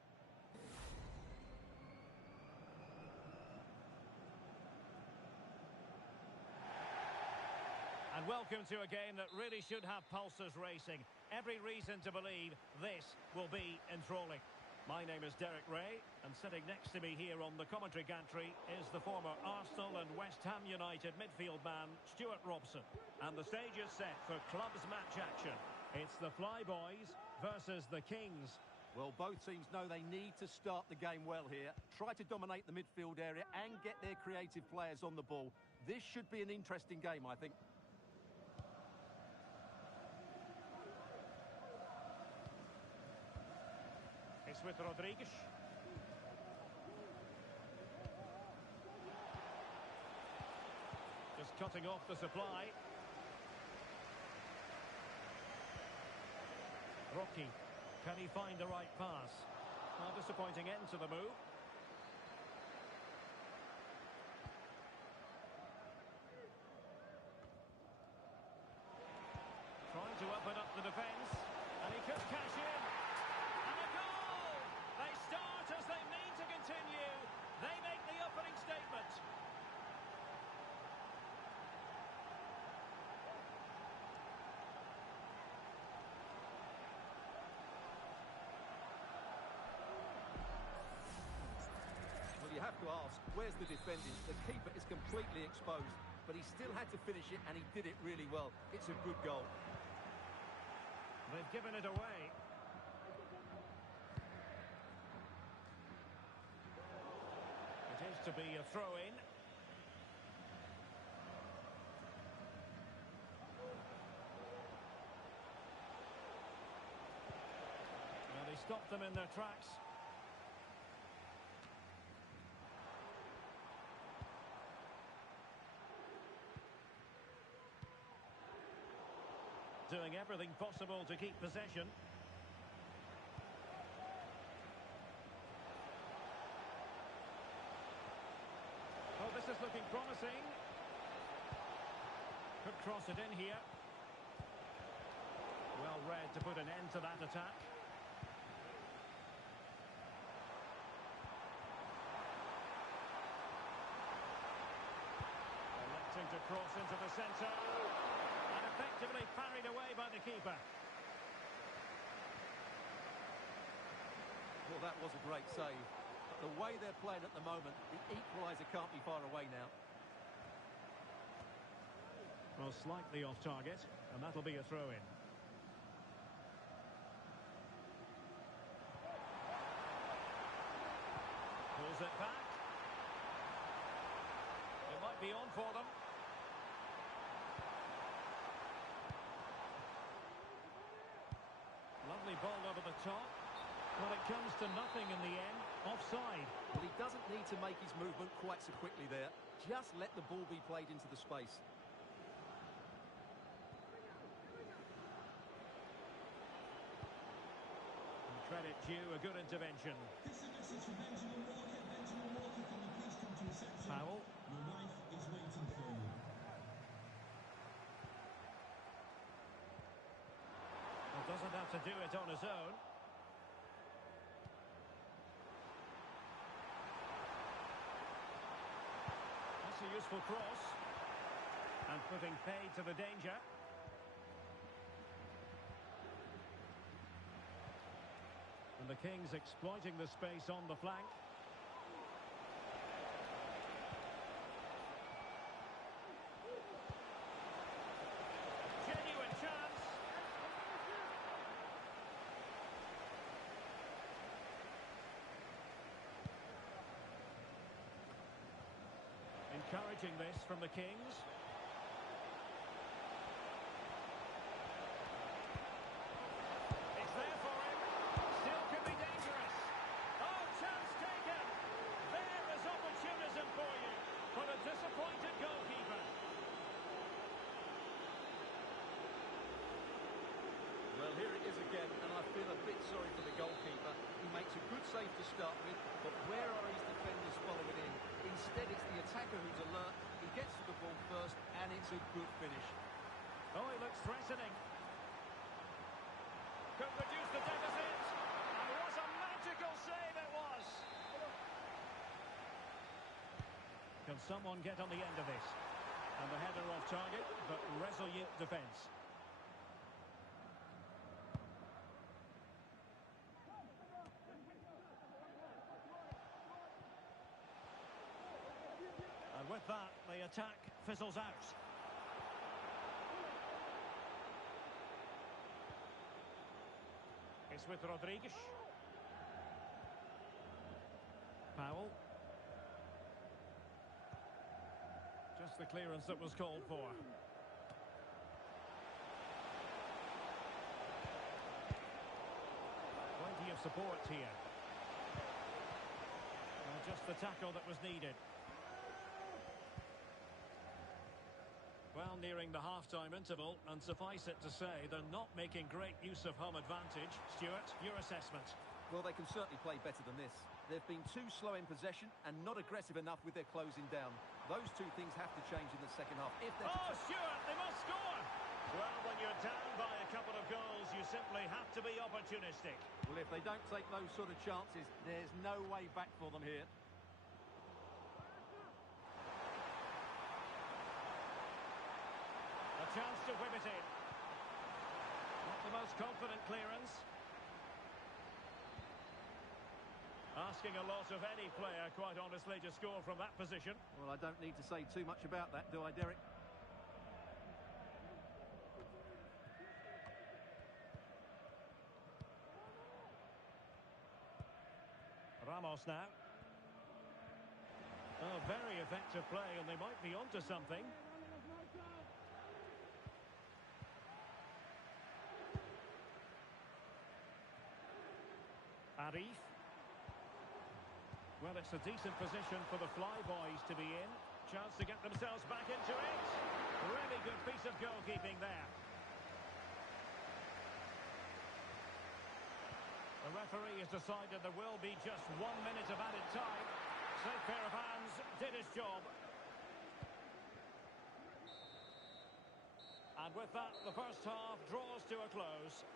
And welcome to a game that really should have pulses racing. Every reason to believe this will be enthralling. My name is Derek Ray, and sitting next to me here on the commentary gantry is the former Arsenal and West Ham United midfield man, Stuart Robson. And the stage is set for clubs match action. It's the Flyboys versus the Kings. Well, both teams know they need to start the game well here. Try to dominate the midfield area and get their creative players on the ball. This should be an interesting game, I think. It's with Rodriguez. Just cutting off the supply. Rocky. Can he find the right pass? Well, disappointing end to the move. Trying to open up the defence. And he could cash in. And a goal! They start as they mean to continue. They make the opening statement. Well, you have to ask, where's the defending? The keeper is completely exposed, but he still had to finish it, and he did it really well. It's a good goal. They've given it away. It is to be a throw-in. Well, they stopped them in their tracks. Doing everything possible to keep possession. Oh, this is looking promising. Could cross it in here. Well read to put an end to that attack. Electing to cross into the centre. And effectively parried away by the keeper. Well, that was a great save. But the way they're playing at the moment, the equaliser can't be far away now. Well, slightly off target, and that'll be a throw-in. Pulls it back. It might be on for them. Lovely ball over the top. Well, it comes to nothing in the end. Offside. Well, he doesn't need to make his movement quite so quickly there. Just let the ball be played into the space. And credit due, a good intervention. This is a message from Benjamin Walker. Benjamin Walker, can you please come to reception? Foul. Your wife is waiting for you. Well, doesn't have to do it on his own. That's a useful cross. And putting paid to the danger. And the Kings exploiting the space on the flank. Genuine chance. Encouraging this from the Kings. It's there for him. Still can be dangerous. Oh, chance taken. There is opportunism for you. But a disappointed goalkeeper. Well, here it is again, and I feel a bit sorry for the goalkeeper. He makes Instead, it's the attacker who's alert. He gets to the ball first, and it's a good finish. Oh, he looks threatening. Could reduce the deficit. And what a magical save it was. Can someone get on the end of this? And the header off target, but resolute defence. And with that, the attack fizzles out. It's with Rodriguez. Powell. Just the clearance that was called for. Plenty of support here. Just the tackle that was needed. Well, nearing the half-time interval, and suffice it to say, they're not making great use of home advantage. Stuart, your assessment? Well, they can certainly play better than this. They've been too slow in possession and not aggressive enough with their closing down. Those two things have to change in the second half. If they're Stuart, they must score! Well, when you're down by a couple of goals, you simply have to be opportunistic. Well, if they don't take those sort of chances, there's no way back for them here. A chance to whip it in. Not the most confident clearance. Asking a lot of any player, quite honestly, to score from that position. Well, I don't need to say too much about that, do I, Derek? Ramos now. Oh, very effective play, and they might be onto something. Arif. Well, it's a decent position for the Flyboys to be in. Chance to get themselves back into it. Really good piece of goalkeeping there. The referee has decided there will be just 1 minute of added time. Safe pair of hands, did his job. And with that, the first half draws to a close.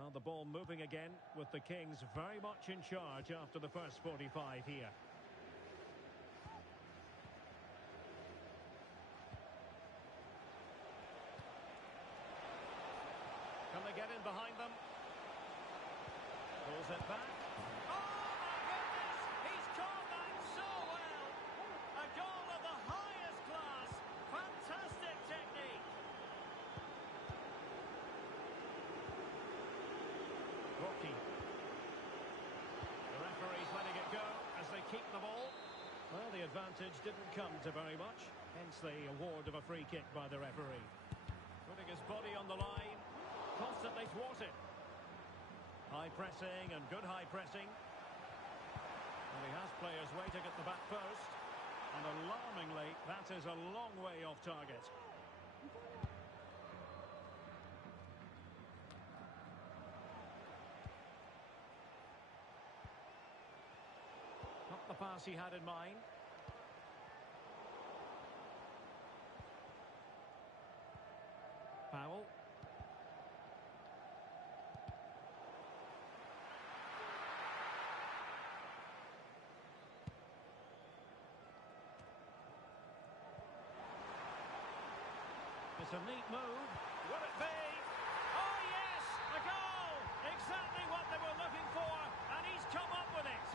Well, the ball moving again with the Kings very much in charge after the first 45 here. Can they get in behind them? Pulls it back. Oh, my goodness! He's caught that so well! A goal of the highest class! Fantastic technique! Rocky. The referee's letting it go as they keep the ball. Well, the advantage didn't come to very much, hence the award of a free kick by the referee. Putting his body on the line, constantly thwarted. High pressing and good high pressing. And he has players waiting at the back post. And alarmingly, that is a long way off target. Not the pass he had in mind. Powell. It's a neat move. Will it be? Oh, yes! A goal! Exactly what they were looking for, and he's come up with it.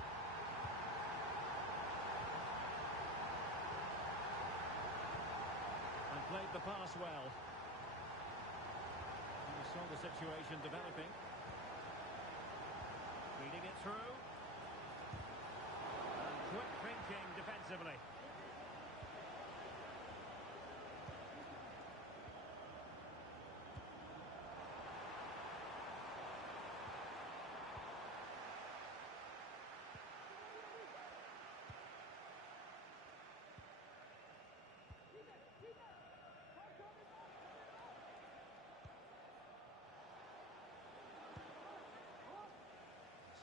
And played the pass well. And we saw the situation developing. Reading it through. And quick thinking defensively.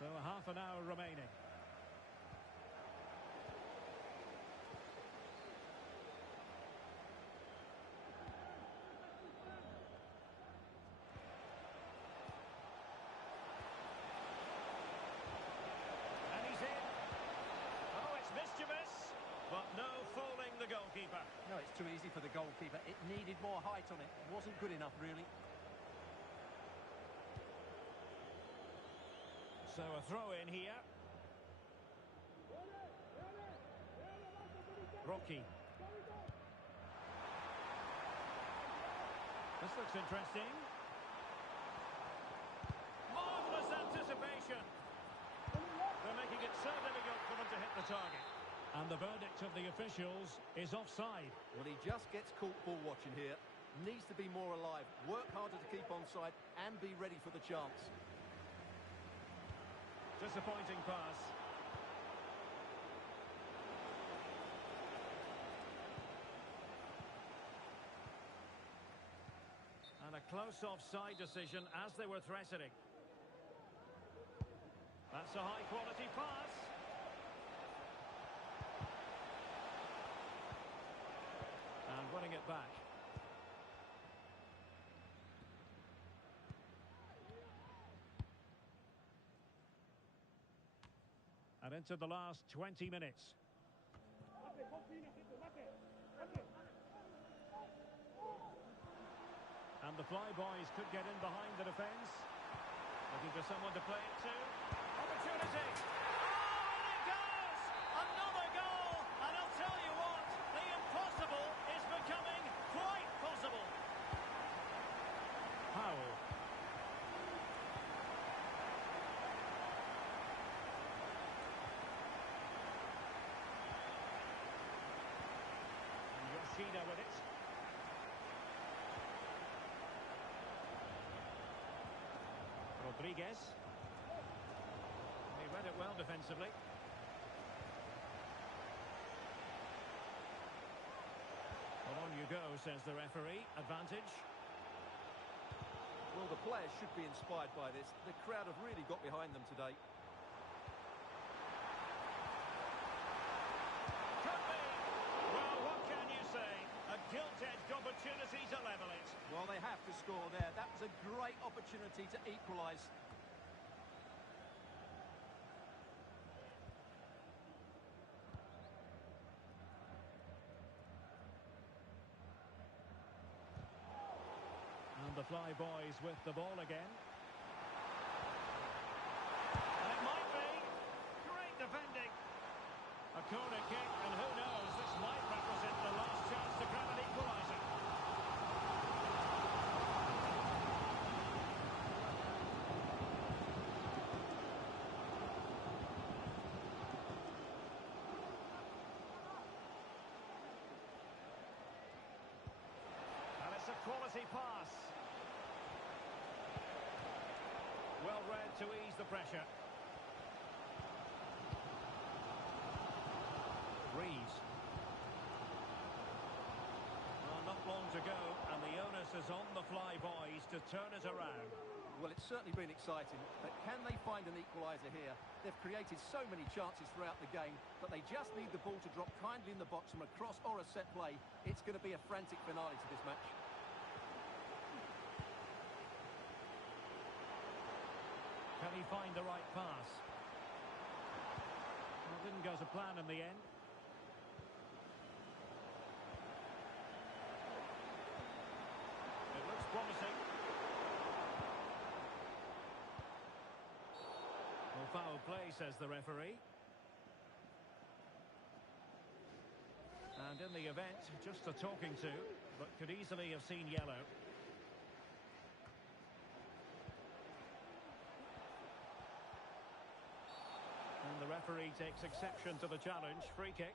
So half an hour remaining. And he's in. Oh, it's mischievous, but no fooling the goalkeeper. No, it's too easy for the goalkeeper. It needed more height on it. It wasn't good enough, really. So a throw in here. Rocky. This looks interesting. Marvellous anticipation. They're making it so difficult for them to hit the target. And the verdict of the officials is offside. Well, he just gets caught ball watching here. Needs to be more alive, work harder to keep onside, and be ready for the chance. Disappointing pass. And a close offside decision as they were threatening. That's a high quality pass. And winning it back. And into the last 20 minutes. And the Flyboys could get in behind the defence. Looking for someone to play it to. Opportunity! Oh, and it goes! Another goal! And I'll tell you what, the impossible is becoming quite possible. Powell. With it. Rodriguez. He read it well defensively. Well, on you go, says the referee. Advantage. Well, the players should be inspired by this. The crowd have really got behind them today. Could be. Well, what can you say? A gilt-edged opportunity to level it. Well, they have to score there. That was a great opportunity to equalise. And the Flyboys with the ball again. And it might be. Great defending. A corner kick, and who knows, this might represent the last chance to grab an equaliser. And it's a quality pass. Well read to ease the pressure. Reeves. Well, not long to go, and the onus is on the Flyboys to turn it around. Well, it's certainly been exciting, but can they find an equaliser here? They've created so many chances throughout the game, but they just need the ball to drop kindly in the box from a cross or a set play. It's going to be a frantic finale to this match. Can he find the right pass? Well, it didn't go to plan in the end. play, says the referee. And in the event, just a talking to, but could easily have seen yellow. And the referee takes exception to the challenge. Free kick.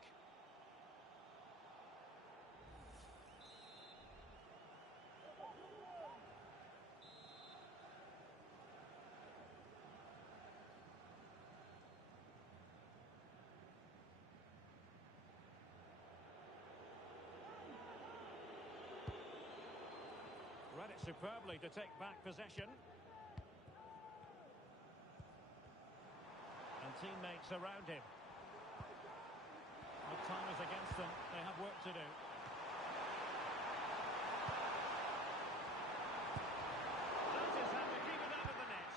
Read it superbly to take back possession. And teammates around him. The time is against them. They have work to do. That's his hand to keep it out of the net.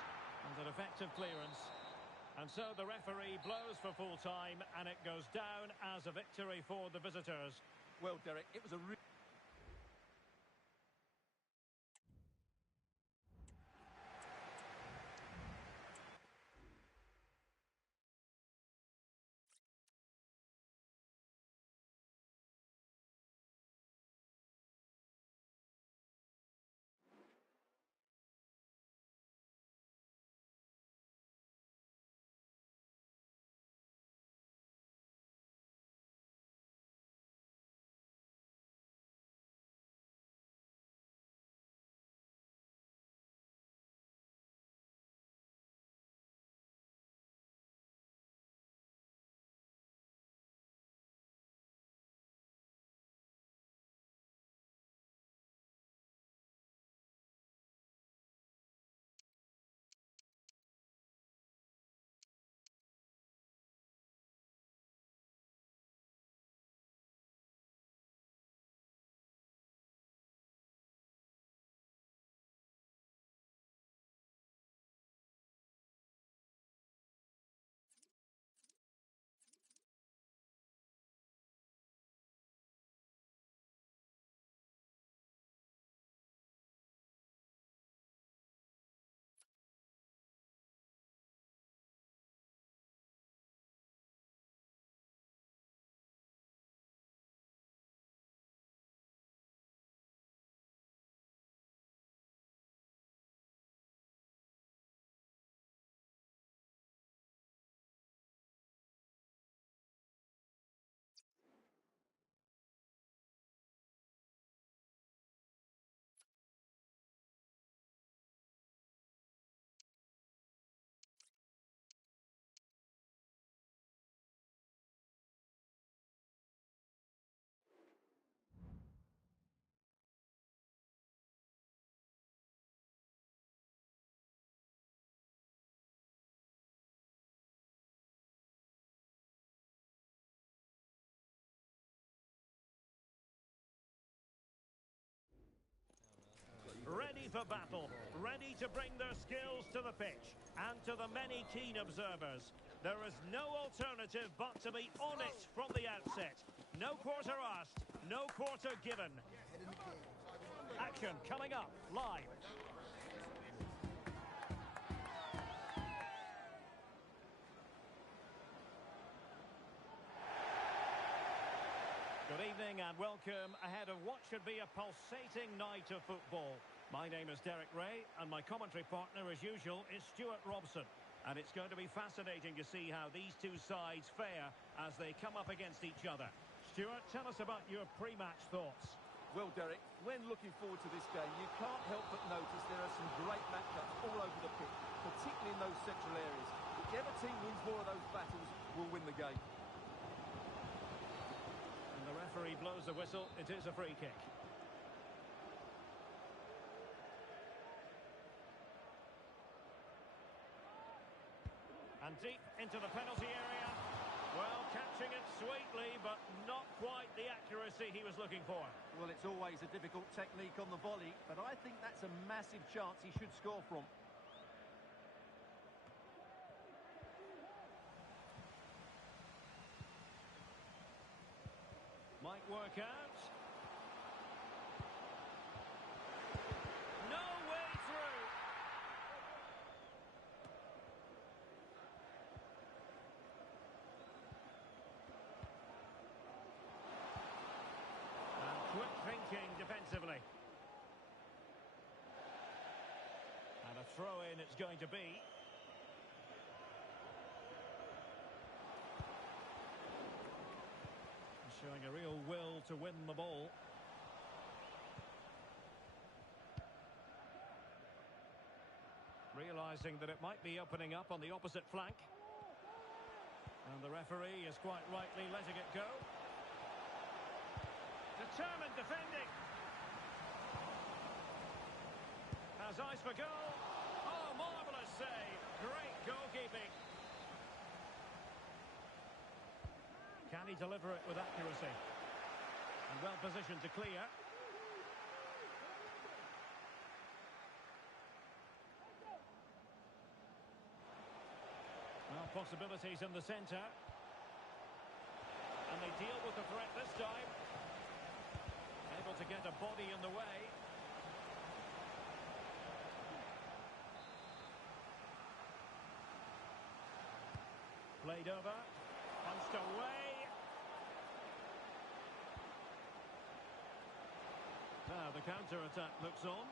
And an effective clearance. And so the referee blows for full time, and it goes down as a victory for the visitors. Well, Derek, it was a ready for battle, ready to bring their skills to the pitch. And to the many keen observers, there is no alternative but to be on it from the outset. No quarter asked, no quarter given. Action coming up live. Good evening and welcome ahead of what should be a pulsating night of football. My name is Derek Ray and my commentary partner as usual is Stuart Robson. And it's going to be fascinating to see how these two sides fare as they come up against each other. Stuart, tell us about your pre-match thoughts. Well, Derek, when looking forward to this game, you can't help but notice there are some great matchups all over the pitch, particularly in those central areas. Whichever team wins more of those battles will win the game. And the referee blows the whistle. It is a free kick. And deep into the penalty area. Well, catching it sweetly, but not quite the accuracy he was looking for. Well, it's always a difficult technique on the volley, but I think that's a massive chance he should score from. Might work out. No way through. thinking defensively. And a throw-in it's going to be. Showing a real will to win the ball. Realising that it might be opening up on the opposite flank. And the referee is quite rightly letting it go. Determined defending. Has eyes for goal. Oh, marvellous save. Great goalkeeping. Can he deliver it with accuracy? And well positioned to clear. Well, possibilities in the centre. And they deal with the threat this time. Able to get a body in the way. Played over. Punched away. Now the counter-attack looks on.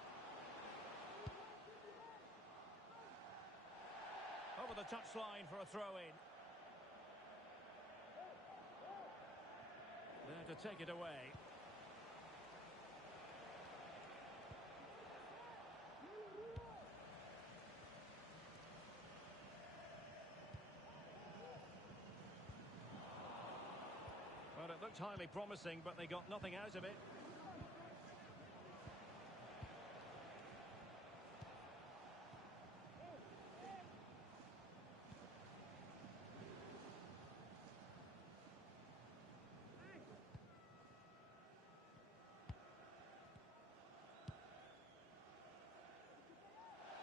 Over the touchline for a throw-in. There to take it away. Well, it looked highly promising, but they got nothing out of it.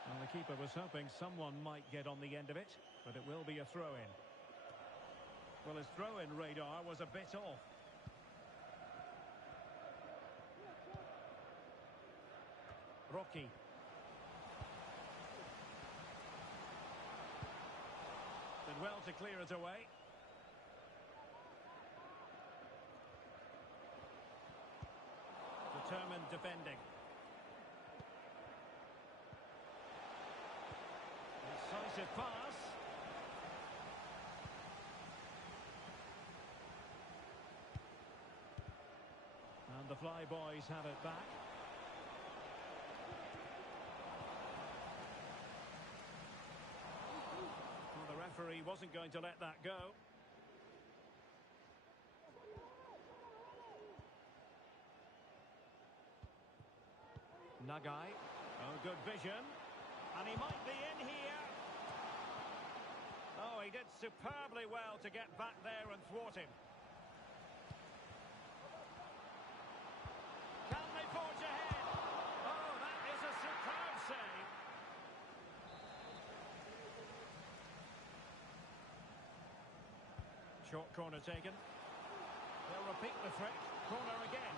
Well, the keeper was hoping someone might get on the end of it, but it will be a throw-in. Well, his throw-in radar was a bit off. Rocky. Did well to clear it away. Determined defending. Decisive pass. And the Flyboys have it back. Well, the referee wasn't going to let that go. Nagai. Oh, good vision. And he might be in here. Oh, he did superbly well to get back there and thwart him. Can they forge ahead? Oh, that is a superb save. Short corner taken. They'll repeat the threat. Corner again.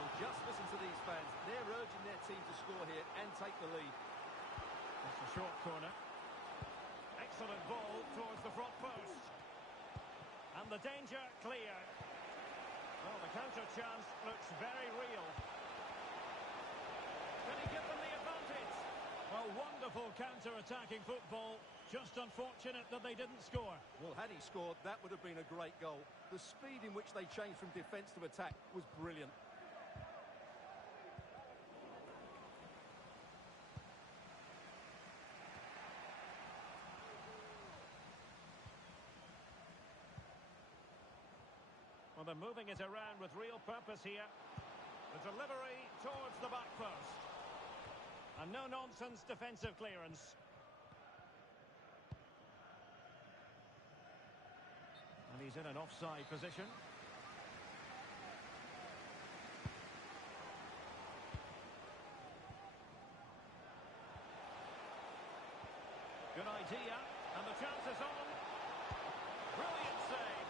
Well, just listen to these fans. They're urging their team to score here and take the lead. It's a short corner. Excellent ball towards the front post. And the danger clear. Well, the counter chance looks very real. Can he give them the advantage? Well, wonderful counter-attacking football. Just unfortunate that they didn't score. Well, had he scored, that would have been a great goal. The speed in which they changed from defence to attack was brilliant. Well, they're moving it around with real purpose here. The delivery towards the back post. And no-nonsense defensive clearance. And he's in an offside position. Good idea. And the chance is on. Brilliant save.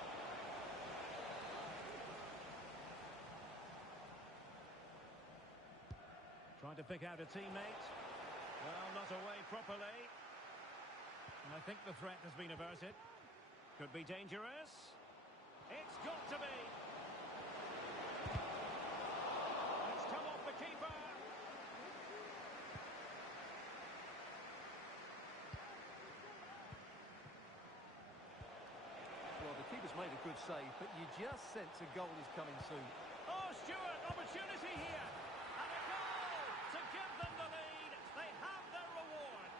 Trying to pick out a teammate. Well, not away properly. And I think the threat has been averted. Could be dangerous. It's got to be. keeper. Well, the keeper's made a good save, but you just sense a goal is coming soon. Oh, Stuart, opportunity here. And a goal to give them the lead. They have their reward.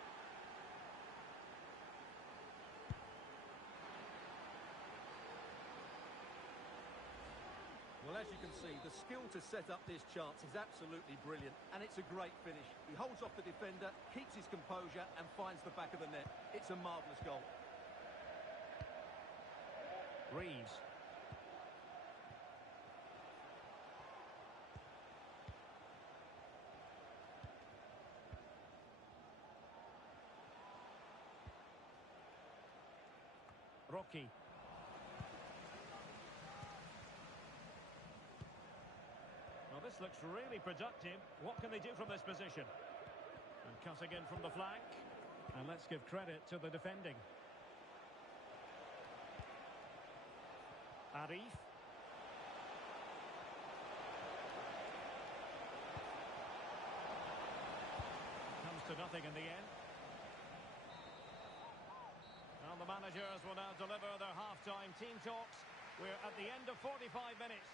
Well, as you can see, the skill to set up this chance is absolutely brilliant, and it's a great finish. He holds off the defender, keeps his composure, and finds the back of the net. It's a marvellous goal. Reeves. Rocky. Well, this looks really productive. What can they do from this position? And cutting in from the flank. And let's give credit to the defending. Arif. Comes to nothing in the end. And the managers will now deliver their half-time team talks. We're at the end of 45 minutes.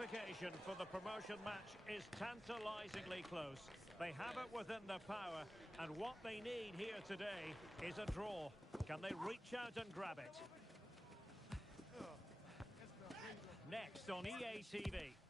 qualification for the promotion match is tantalisingly close. They have it within their power, and what they need here today is a draw. Can they reach out and grab it? Next on EATV.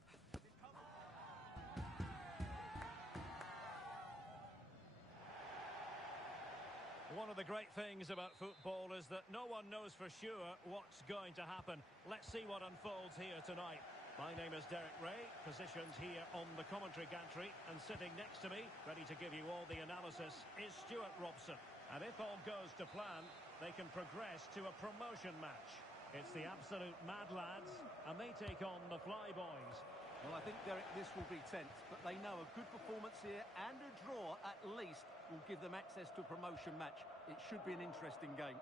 One of the great things about football is that no one knows for sure what's going to happen. Let's see what unfolds here tonight. My name is Derek Ray, positioned here on the commentary gantry, and sitting next to me, ready to give you all the analysis, is Stuart Robson. And if all goes to plan, they can progress to a promotion match. It's the absolute Mad Lads, and they take on the Flyboys. Well, I think, Derek, this will be tense, but they know a good performance here and a draw, at least, will give them access to a promotion match. It should be an interesting game.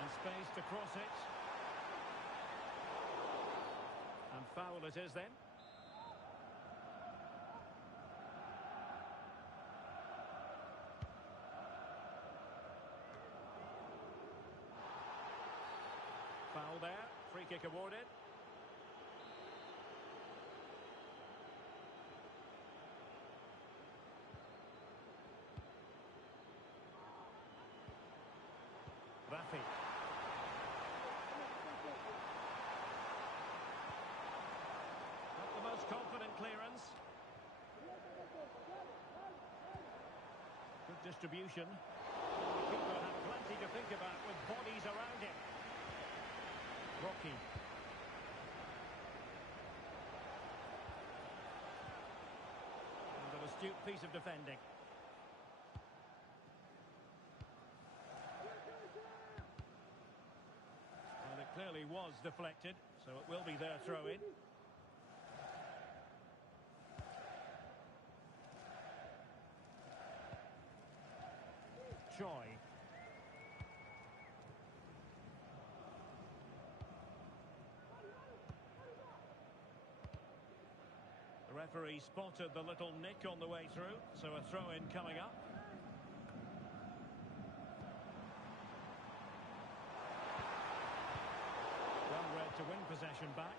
And space to cross it. And foul it is then. Foul there. Free kick awarded. Rafi. Not the most confident clearance. Good distribution. The keeper had plenty to think about with bodies around him. Rocky. And an astute piece of defending. Well, it clearly was deflected, so it will be their throw-in. Choi. The referee spotted the little nick on the way through, so a throw-in coming up. Well read to win possession back.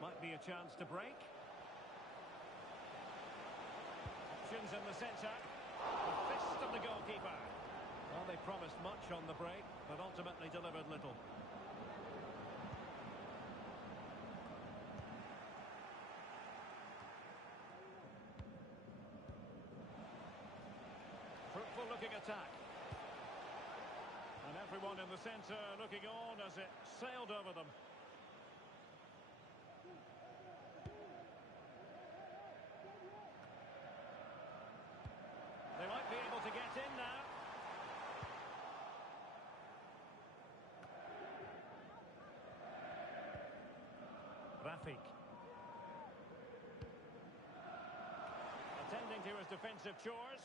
Might be a chance to break. Options in the centre. The fist of the goalkeeper. Well, they promised much on the break, but ultimately delivered little. Fruitful looking attack. And everyone in the centre looking on as it sailed over them. They might be able to get in now. Rafik. Attending to his defensive chores.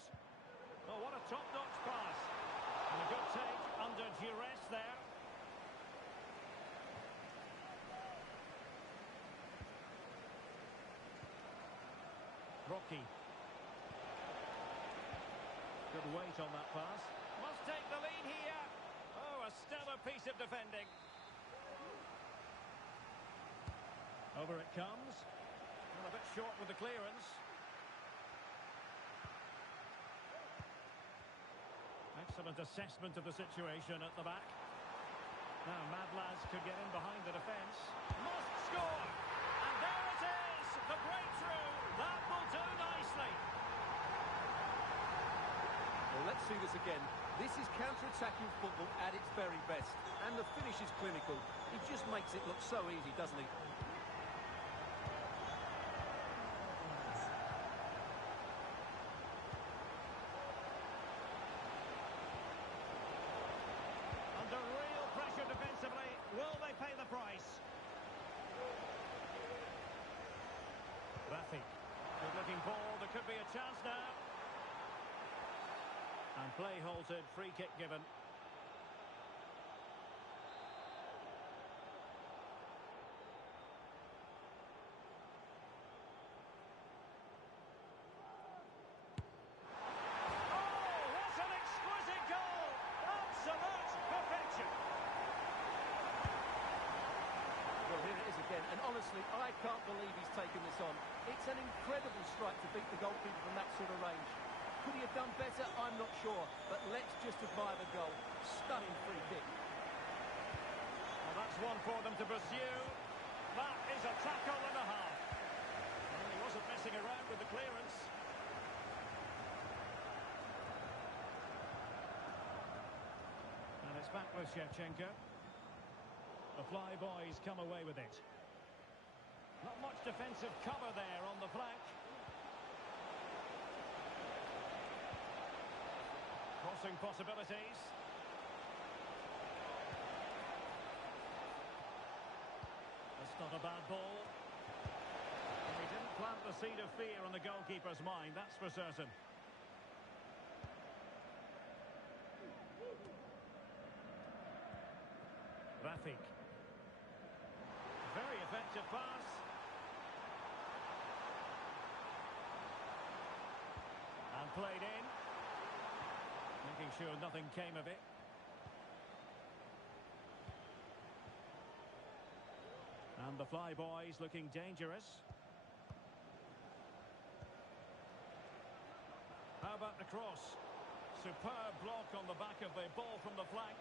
Oh, what a top-notch pass. And a good take under duress there. Rocky. Good weight on that pass. Must take the lead here. Oh, a stellar piece of defending. Over it comes. Well, a bit short with the clearance. Excellent assessment of the situation at the back. Now, Mad Lads could get in behind the defence. Must score! And there it is! The breakthrough! That will do nicely! Well, let's see this again. This is counter-attacking football at its very best. And the finish is clinical. He just makes it look so easy, doesn't he? Under real pressure defensively. Will they pay the price? Rafi. Good looking ball. There could be a chance now. And play halted. Free kick given. Oh, what an exquisite goal! Absolute honestly, I can't believe he's taken this on. It's an incredible strike to beat the goalkeeper from that sort of range. Could he have done better? I'm not sure. But let's just admire the goal. Stunning free kick. Well, that's one for them to pursue. That is a tackle and a half. Well, he wasn't messing around with the clearance. And it's back with Shevchenko. The fly boys come away with it. Not much defensive cover there on the flank. Crossing possibilities. That's not a bad ball. And he didn't plant the seed of fear on the goalkeeper's mind, that's for certain. Rafik. Very effective pass. And played in. Making sure nothing came of it. And the fly boys looking dangerous. How about the cross? Superb block on the back of the ball from the flank.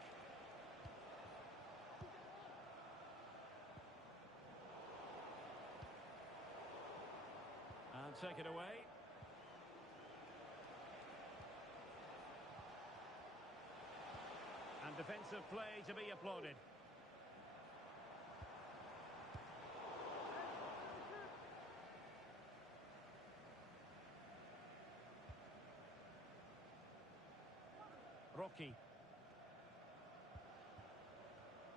And take it away. And defensive play to be applauded. Rocky.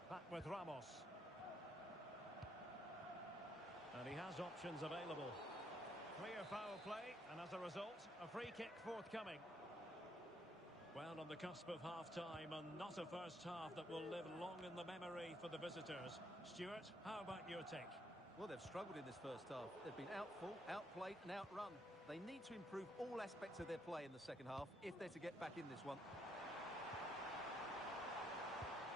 Back with Ramos. And he has options available. Clear foul play, and as a result, a free kick forthcoming. Well, on the cusp of half-time, and not a first half that will live long in the memory for the visitors. Stuart, how about your take? Well, they've struggled in this first half. They've been outfought, outplayed and outrun. They need to improve all aspects of their play in the second half if they're to get back in this one.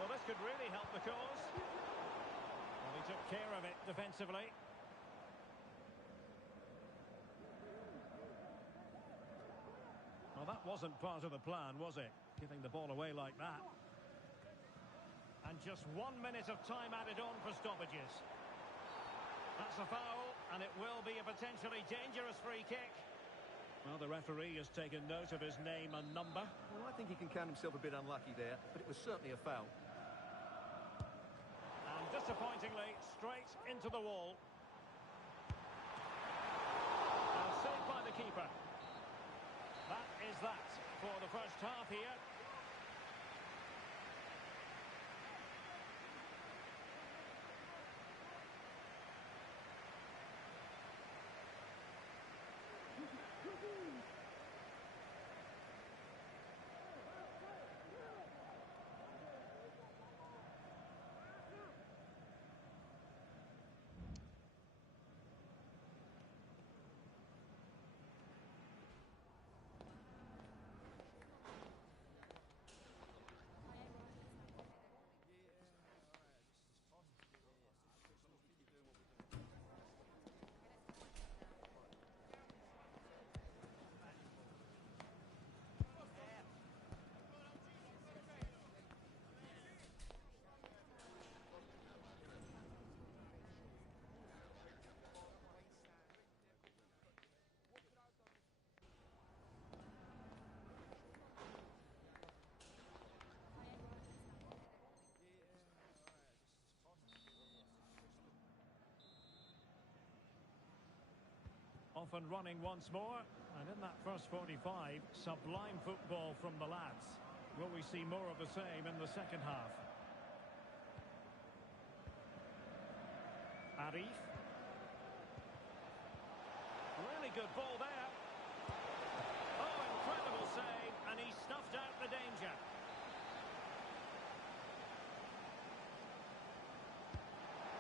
Well, this could really help the cause. Well, he took care of it defensively. Well, that wasn't part of the plan, was it? Giving the ball away like that. And just 1 minute of time added on for stoppages. That's a foul, and it will be a potentially dangerous free kick. Well, the referee has taken note of his name and number. Well, I think he can count himself a bit unlucky there, but it was certainly a foul. And disappointingly, straight into the wall. And saved by the keeper. That is that for the first half here. Off and running once more, and in that first 45, sublime football from the lads. Will we see more of the same in the second half? Arif. Really good ball there. Oh, incredible save, and he snuffed out the danger.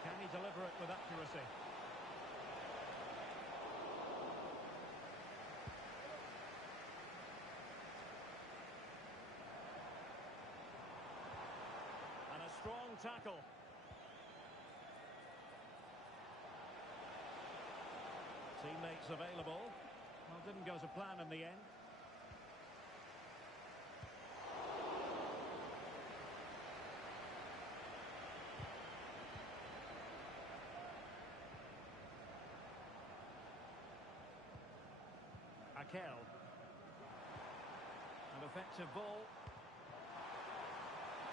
Can he deliver it with accuracy? Strong tackle. Teammates available. Well, didn't go to plan in the end. Akel. An effective ball.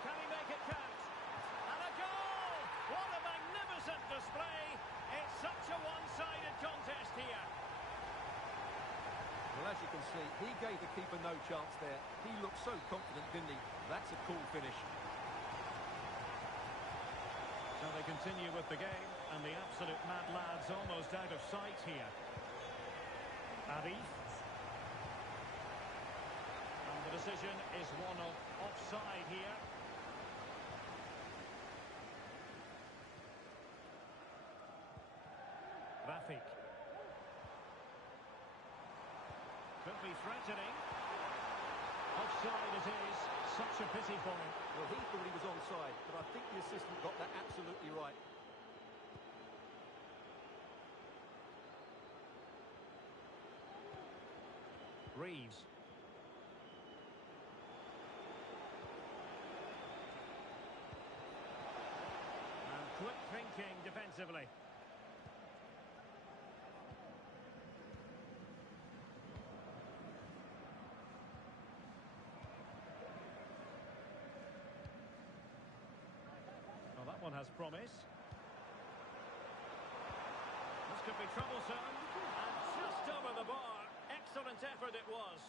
Can he make it count? And a goal! What a magnificent display! It's such a one-sided contest here. Well, as you can see, he gave the keeper no chance there. He looked so confident, didn't he? That's a cool finish. So they continue with the game, and the absolute mad lad's almost out of sight here. Arif. And the decision is one of offside here. Rafik. Could be threatening. Offside it is. Such a pity for him. Well, he thought he was onside, but I think the assistant got that absolutely right. Reeves. And quick thinking defensively. Well, that one has promise. This could be troublesome. And just over the bar. Excellent effort it was.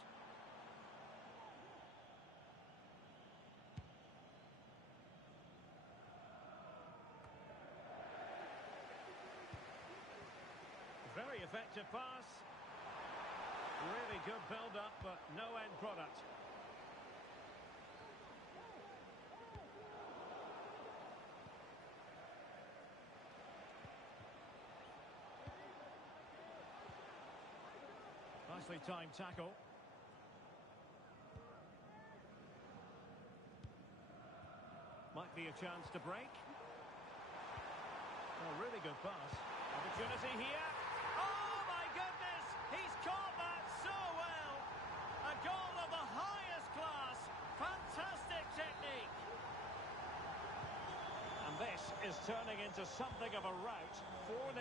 Very effective pass. Really good build-up, but no end product. Nicely timed tackle. Might be a chance to break. Oh, really good pass. Opportunity here. Oh, my goodness! He's caught that so well! A goal of the highest class. Fantastic technique. And this is turning into something of a rout. 4-0.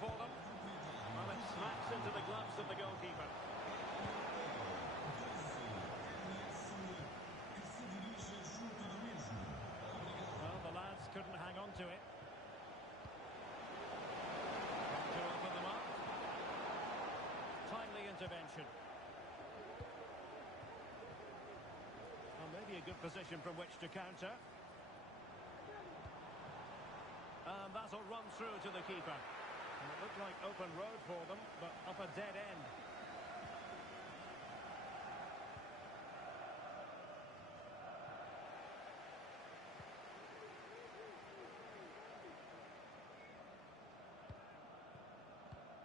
For them. Well, it smacks into the gloves of the goalkeeper. Well, the lads couldn't hang on to it. To open them up. Timely intervention. Well, maybe a good position from which to counter. And that'll run through to the keeper. And it looked like open road for them, but up a dead end.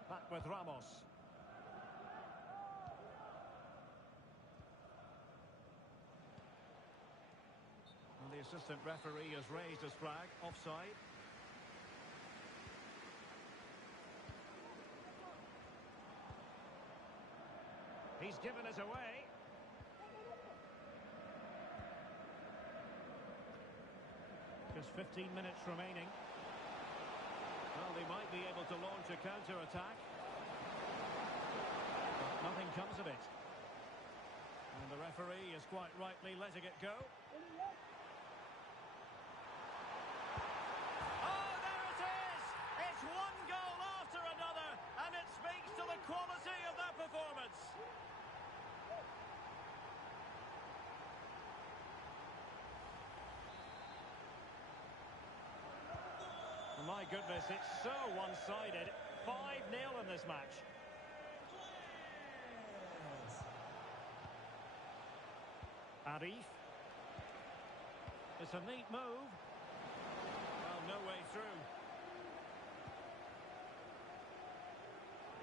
Back with Ramos. And the assistant referee has raised his flag, offside. He's given it away. Just 15 minutes remaining. Well, they might be able to launch a counter-attack. But nothing comes of it. And the referee is quite rightly letting it go. Oh, there it is! It's one goal after another, and it speaks to the quality of their performance. My goodness, it's so one-sided. 5-0 in this match. Arif. It's a neat move. Well, no way through.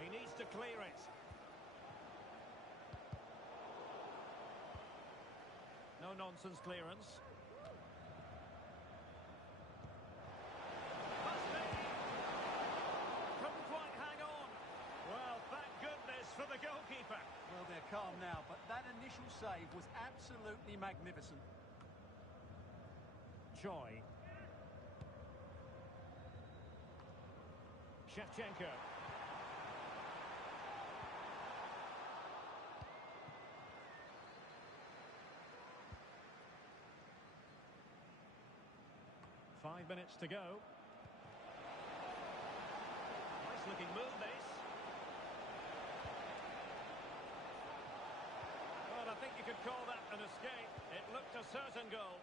He needs to clear it. No nonsense clearance. they're calm now, but that initial save was absolutely magnificent. Choi. Shevchenko. Five minutes to go. Nice looking move, this. Well, I think you could call that an escape. It looked a certain goal.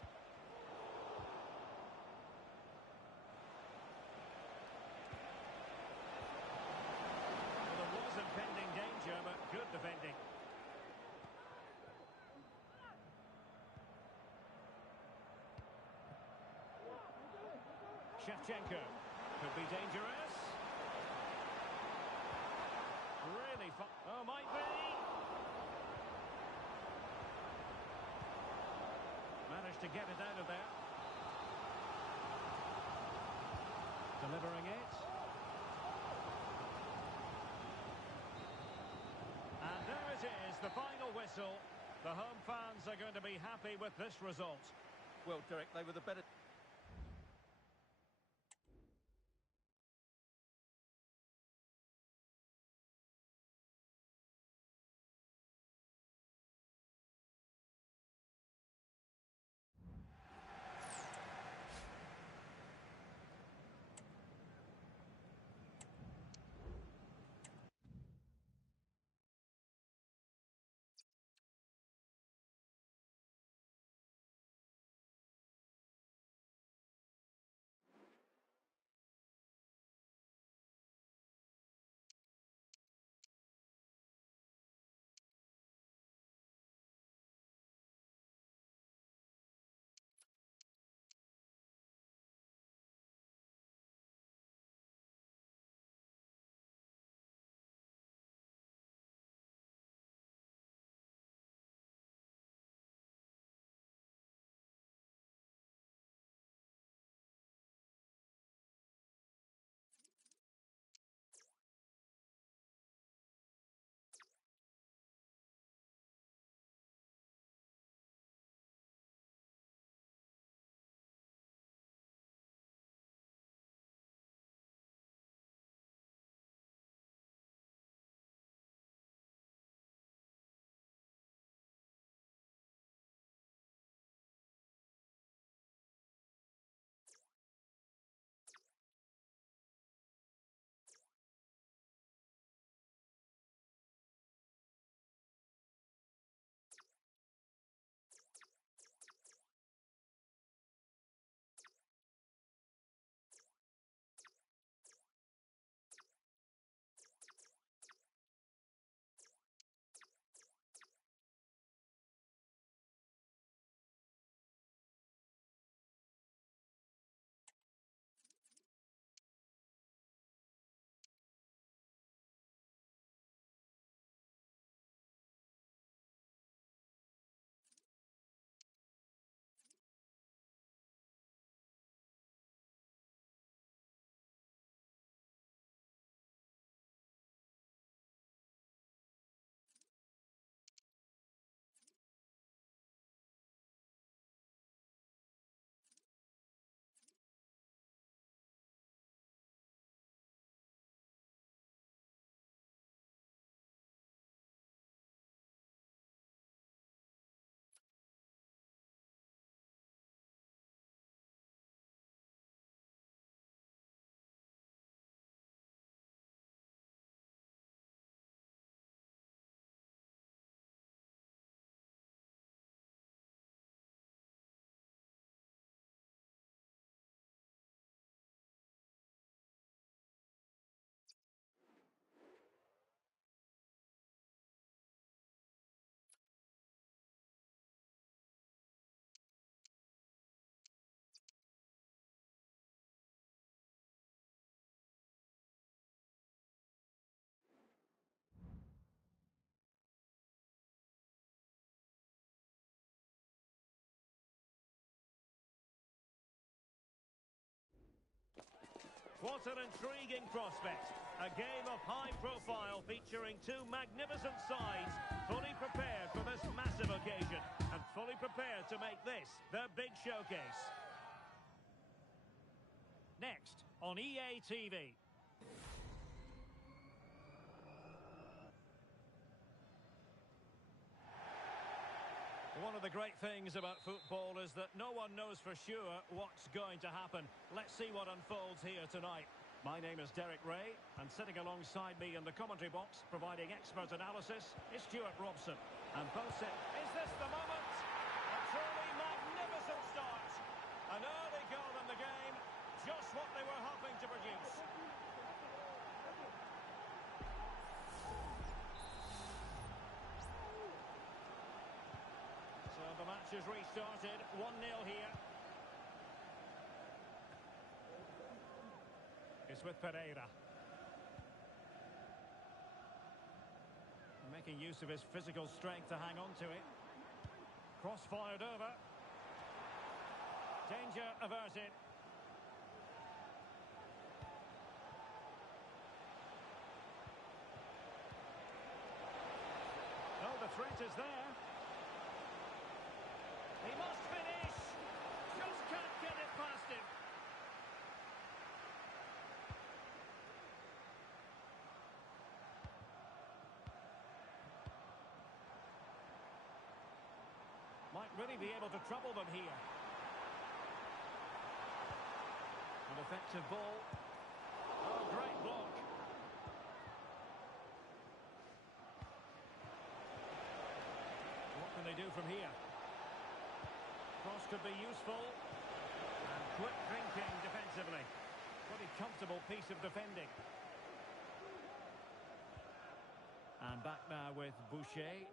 Well, there was impending danger, but good defending. Shevchenko could be dangerous. Really fun. Oh, might be. Managed to get it out of there. Delivering it. And there it is, the final whistle. The home fans are going to be happy with this result. Well, Derek, they were the better... What an intriguing prospect. A game of high profile featuring two magnificent sides, fully prepared for this massive occasion and fully prepared to make this their big showcase. Next on EA TV. One of the great things about football is that no one knows for sure what's going to happen. Let's see what unfolds here tonight. My name is Derek Ray, and sitting alongside me in the commentary box, providing expert analysis, is Stuart Robson. And both say, is this the moment? A truly magnificent start. An early goal in the game, just what they were hoping to produce. So the match has restarted, 1-0 here. It's with Pereira. Making use of his physical strength to hang on to it. Cross fired over. Danger averted. Oh, the threat is there. He must finish. Just can't get it past him. Might really be able to trouble them here. An effective ball. Oh, great block. What can they do from here? Cross could be useful. And quick thinking defensively. Pretty comfortable piece of defending. And back now with Boucher.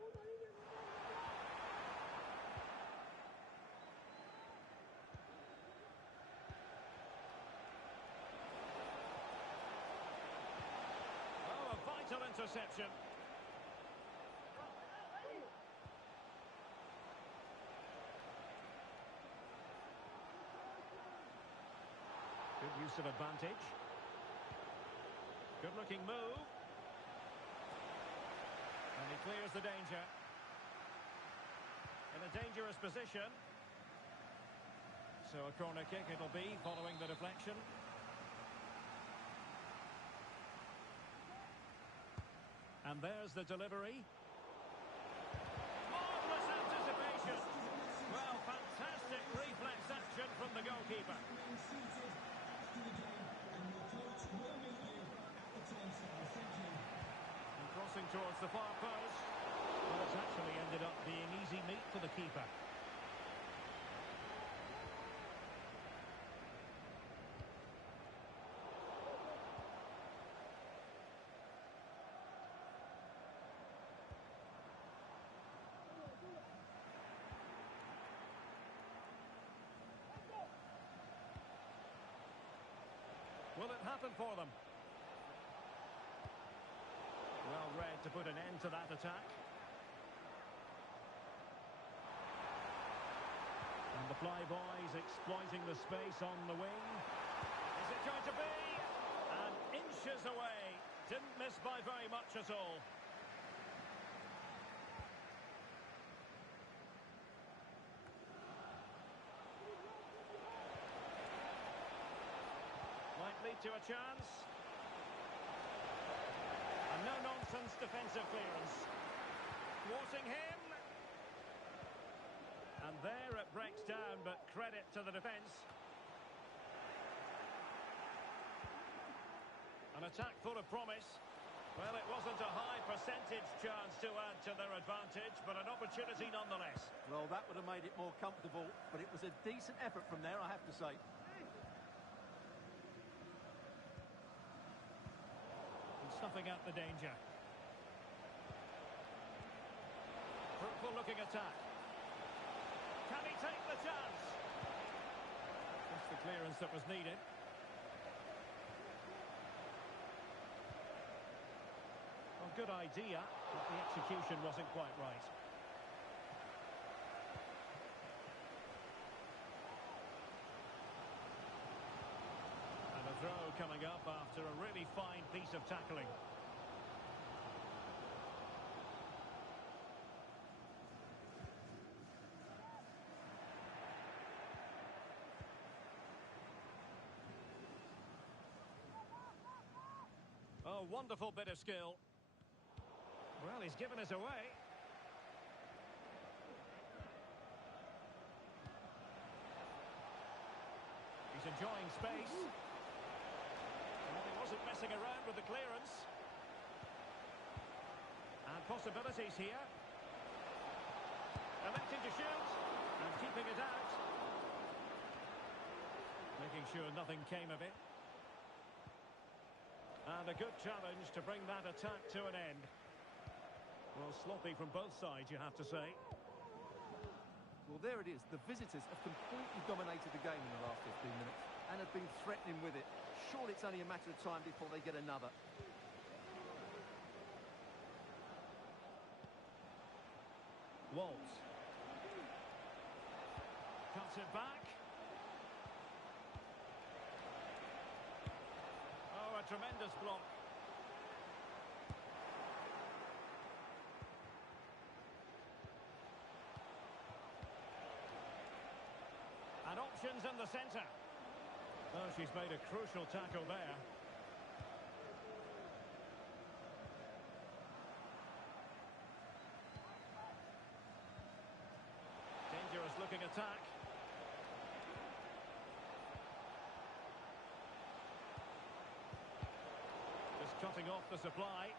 Oh, a vital interception. Good use of advantage. Good looking move. And he clears the danger. In a dangerous position. So a corner kick it'll be following the deflection. And there's the delivery. Marvellous anticipation. Well, fantastic reflex action from the goalkeeper. And crossing towards the far post. Well, it's actually ended up being easy meat for the keeper. Will it happen for them? Well read to put an end to that attack. And the flyboys exploiting the space on the wing. Is it going to be? And inches away. Didn't miss by very much at all. Might lead to a chance. A no-nonsense defensive clearance. Thwarting him. And there it breaks down, but credit to the defence. An attack full of promise. Well, it wasn't a high percentage chance to add to their advantage, but an opportunity nonetheless. Well, that would have made it more comfortable, but it was a decent effort from there, I have to say. Snuffing out the danger. Fruitful looking attack. Can he take the chance? Just the clearance that was needed. Well, good idea, but the execution wasn't quite right. And a throw coming up after a really fine piece of tackling. Oh, wonderful bit of skill. Well, he's given us away. He's enjoying space. Well, he wasn't messing around with the clearance. And possibilities here. Electing to shoot. And keeping it out. Making sure nothing came of it. And a good challenge to bring that attack to an end. Well, sloppy from both sides, you have to say. Well, there it is. The visitors have completely dominated the game in the last 15 minutes and have been threatening with it. Surely it's only a matter of time before they get another. Waltz. Cuts it back. Oh, a tremendous block. And options in the centre. Oh, she's made a crucial tackle there. Dangerous looking attack. Just cutting off the supply.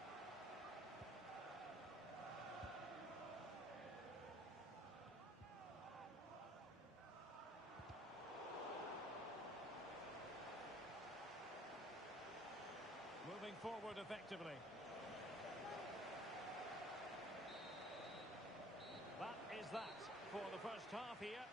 Moving forward effectively. That is that for the first half here.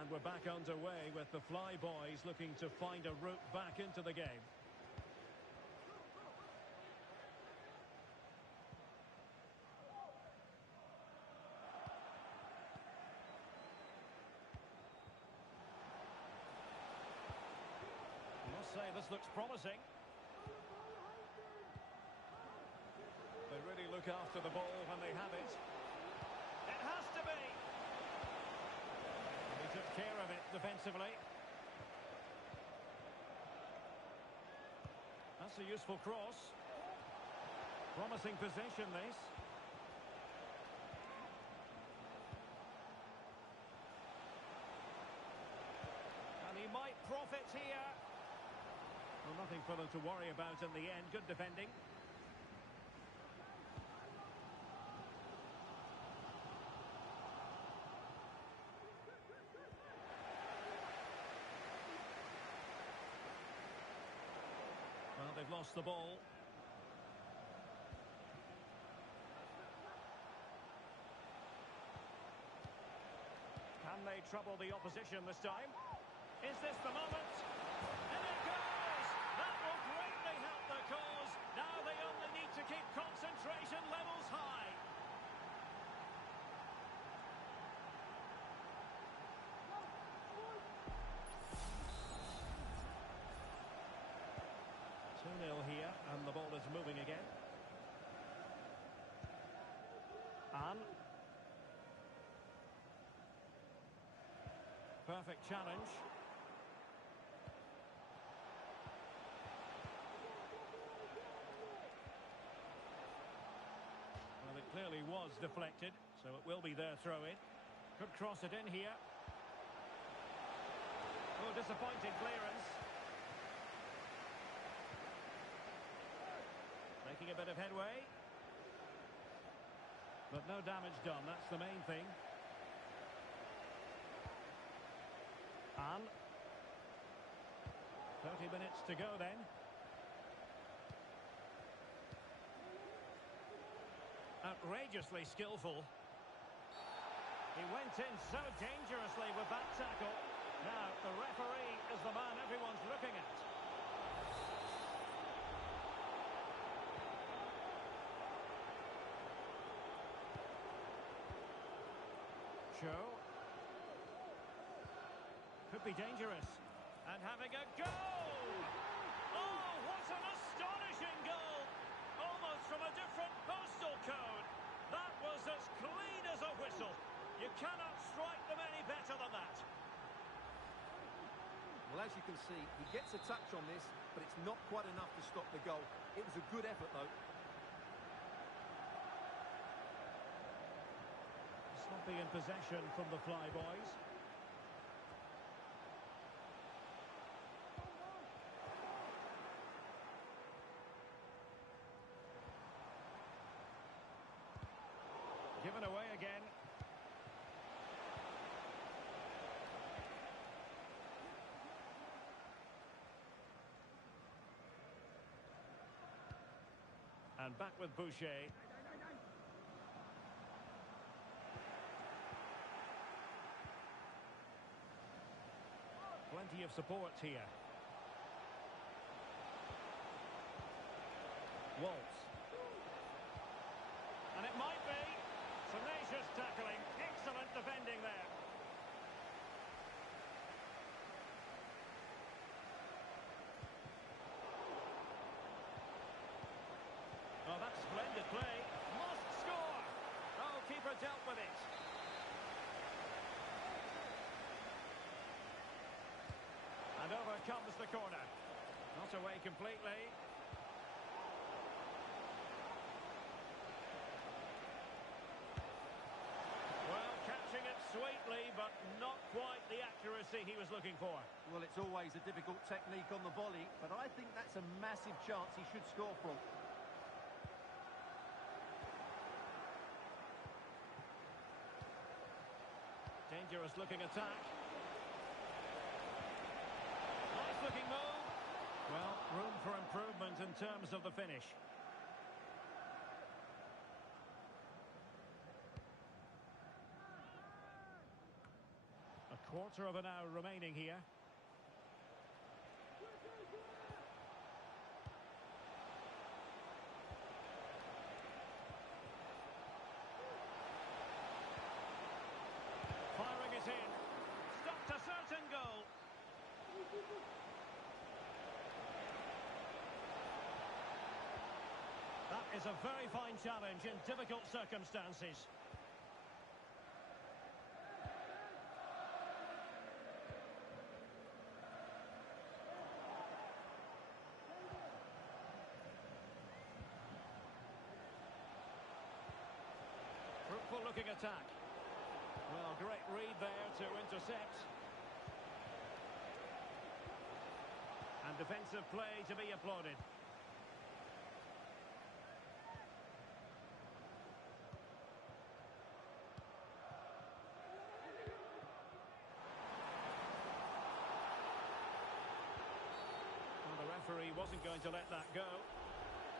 And we're back underway with the Fly Boys looking to find a route back into the game. I must say this looks promising. They really look after the ball when they have it. It has to be. Took care of it defensively. That's a useful cross. Promising possession, this. And he might profit here. Well, nothing for them to worry about in the end. Good defending. Well, they've lost the ball. Can they trouble the opposition this time? Is this the moment? And it goes! That will greatly help their cause. Now they only need to keep concentration levels high. Here, and the ball is moving again. And perfect challenge. Well, it clearly was deflected, so it will be their throw-in. Could cross it in here. Oh, disappointing clearance. Making a bit of headway. But no damage done, that's the main thing. And 30 minutes to go then. Outrageously skillful. He went in so dangerously with that tackle. Now, the referee is the man everyone's looking at. Show. Could be dangerous. And having a goal! Oh, what an astonishing goal! Almost from a different postal code. That was as clean as a whistle. You cannot strike them any better than that. Well, as you can see, he gets a touch on this, but it's not quite enough to stop the goal. It was a good effort, though. Sloppy in possession from the Flyboys. Given away again. And back with Boucher. Plenty of support here. Waltz. And it might be. Tenacious tackling. Excellent defending there. Oh, that's splendid play. Must score. Oh, keeper dealt with it. And over comes the corner. Not away completely. Well, catching it sweetly, but not quite the accuracy he was looking for. Well, it's always a difficult technique on the volley, but I think that's a massive chance he should score from. Dangerous looking attack. Nice looking move. Well, room for improvement in terms of the finish. A quarter of an hour remaining here. Firing it in. Stopped a certain goal. That is a very fine challenge in difficult circumstances. Fruitful looking attack. Well, great read there to intercept. And defensive play to be applauded. Well, the referee wasn't going to let that go.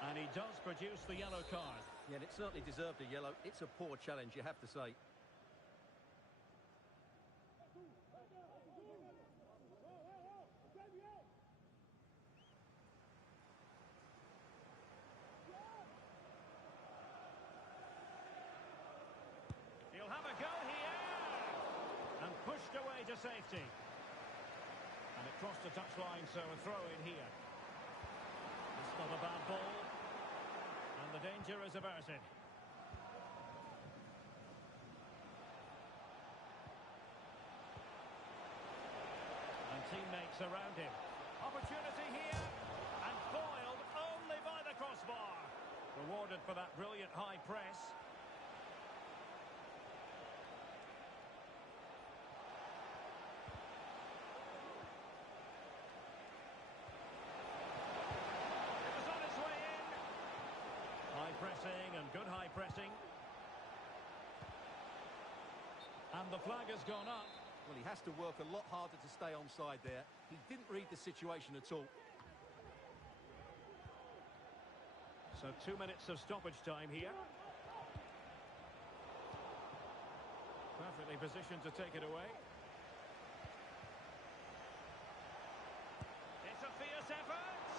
And he does produce the yellow card. Yeah, and it certainly deserved a yellow. It's a poor challenge, you have to say. He'll have a go here. And pushed away to safety. And it crossed the touchline, so a throw in here. It's not a bad ball. And the danger is averted. around him. Opportunity here, and foiled only by the crossbar. Rewarded for that brilliant high press. It was on its way in. High pressing and good high pressing. And the flag has gone up. Well, he has to work a lot harder to stay onside there. He didn't read the situation at all. So 2 minutes of stoppage time here. Perfectly positioned to take it away. It's a fierce effort.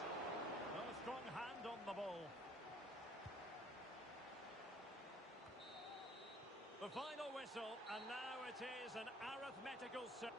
No strong hand on the ball. The final whistle, and now it is an arithmetical set.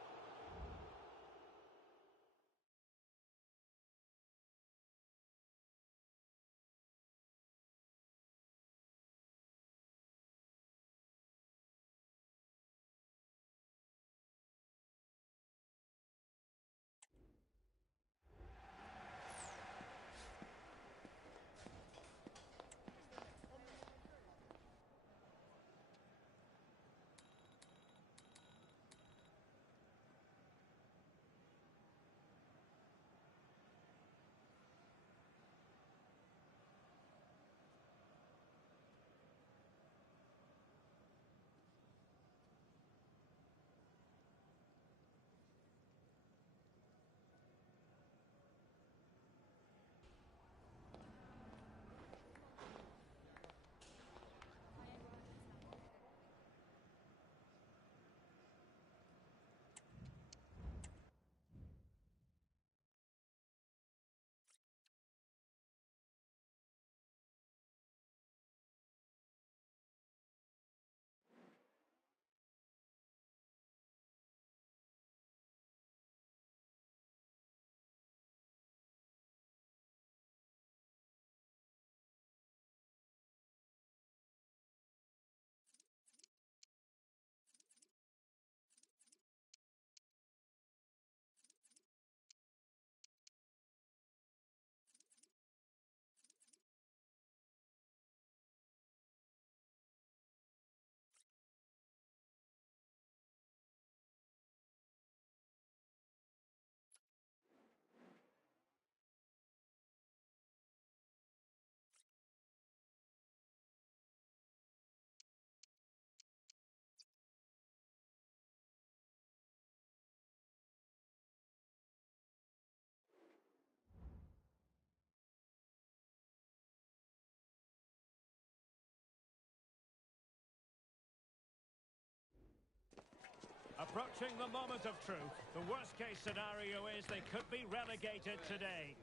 Approaching the moment of truth. The worst case scenario is they could be relegated today.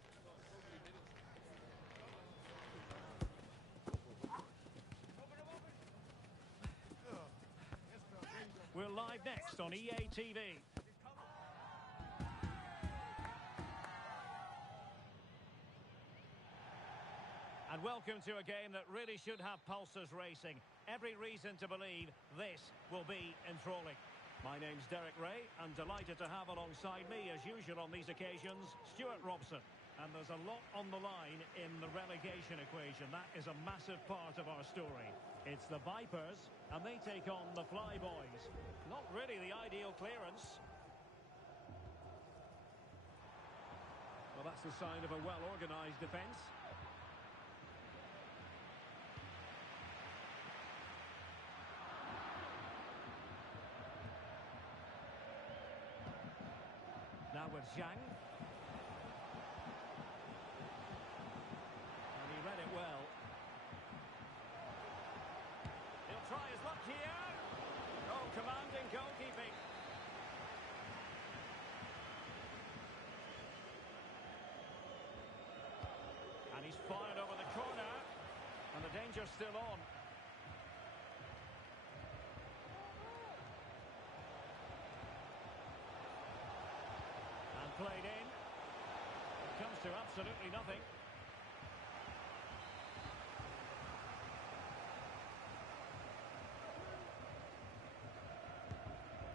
We're live next on EA TV. And welcome to a game that really should have pulses racing. Every reason to believe this will be enthralling. My name's Derek Ray, and delighted to have alongside me, as usual on these occasions, Stuart Robson. And there's a lot on the line in the relegation equation. That is a massive part of our story. It's the Vipers, and they take on the Flyboys. Not really the ideal clearance. Well, that's the sign of a well-organised defence. Now with Zhang. And he read it well. He'll try his luck here. Oh, commanding goalkeeping. And he's fired over the corner. And the danger's still on. Played in. It comes to absolutely nothing.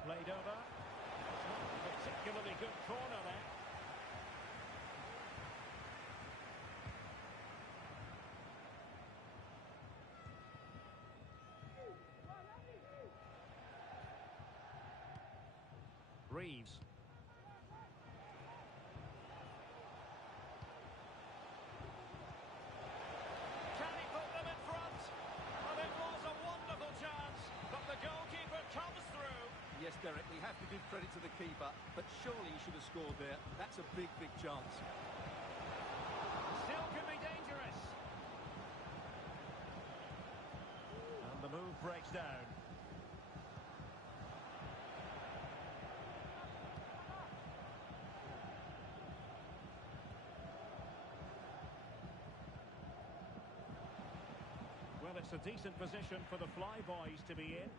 Played over. It's not a particularly good corner there. Reeves. Can he put them in front? Well, it was a wonderful chance, but the goalkeeper comes through. Yes, Derek, we have to give credit to the keeper, but surely he should have scored there. That's a big, big chance. Still could be dangerous. And the move breaks down. Well, it's a decent position for the Flyboys to be in.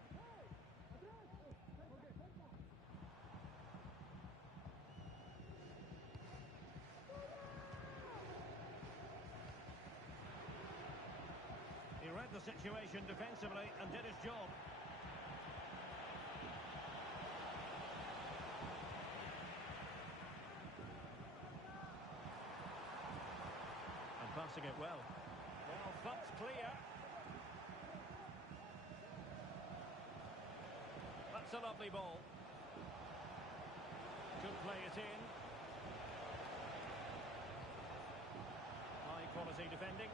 He read the situation defensively and did his job. And passing it well. Well, thumped clear. That's a lovely ball. Could play it in. High quality defending.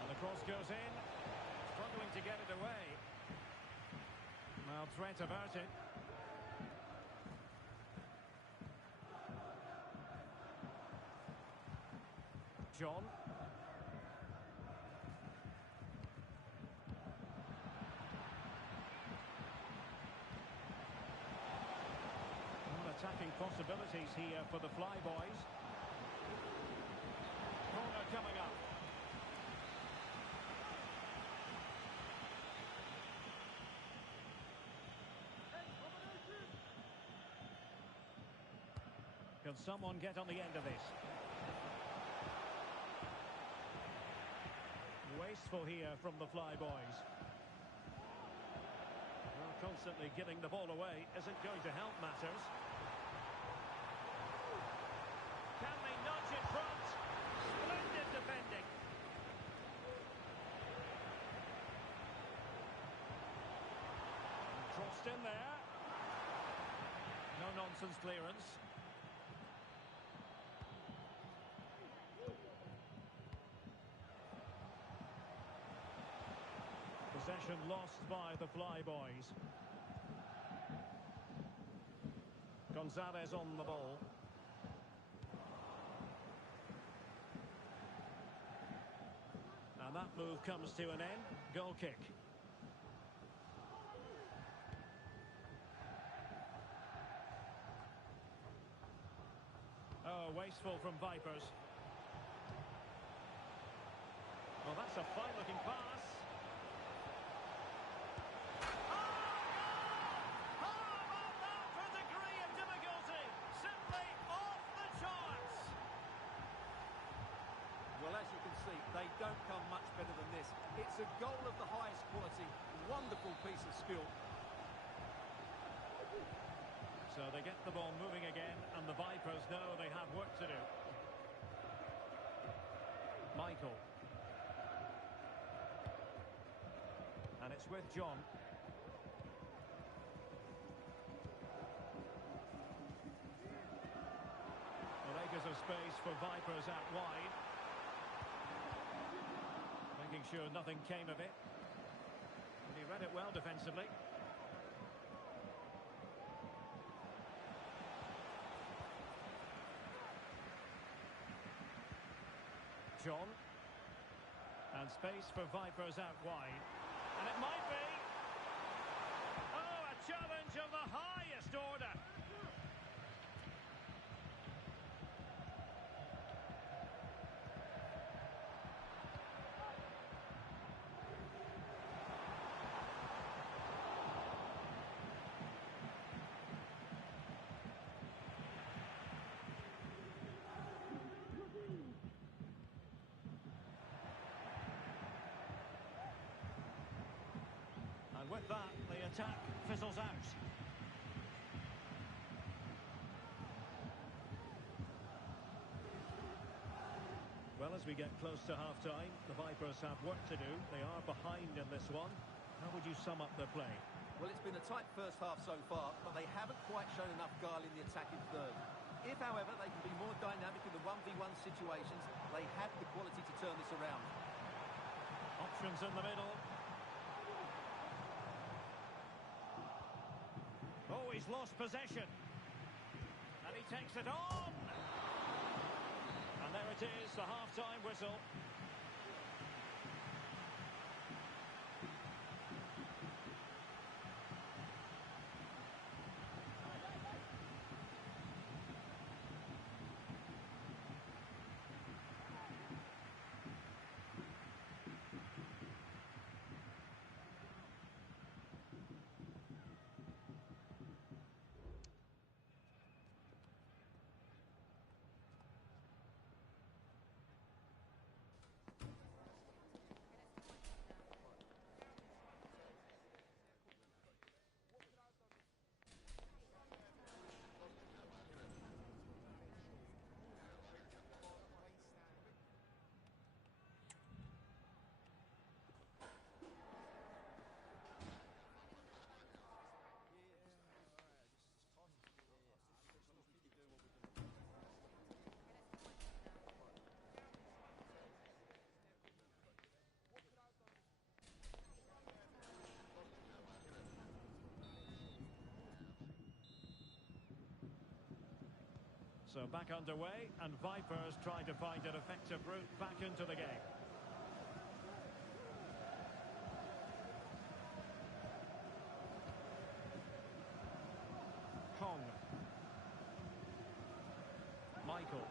And the cross goes in. Struggling to get it away. Well, threat averted. John. Attacking possibilities here for the Flyboys. Corner coming up. Can someone get on the end of this? Wasteful here from the Flyboys. Well, constantly giving the ball away isn't going to help matters. Can they nudge in front? Splendid defending. Crossed in there. No nonsense clearance. Possession lost by the Flyboys. Gonzalez on the ball. And that move comes to an end. Goal kick. Oh, wasteful from Vipers. Well, that's a fine-looking pass. Well, as you can see, they don't come much better than this. It's a goal of the highest quality. Wonderful piece of skill. So they get the ball moving again, and the Vipers know they have work to do. Michael. And it's with John. Well, acres of space for Vipers out wide. Making sure nothing came of it. And he read it well defensively. John. And space for Vipers out wide. And it might be. Oh, a challenge of the highest order. And with that, the attack fizzles out. Well, as we get close to half-time, the Vipers have work to do. They are behind in this one. How would you sum up the play? Well, it's been a tight first half so far, but they haven't quite shown enough guile in the attacking third. If, however, they can be more dynamic in the 1v1 situations, they have the quality to turn this around. Options in the middle. Oh, he's lost possession. And he takes it on! And there it is, the half-time whistle. So back underway, and Vipers trying to find an effective route back into the game. Kong. Michael.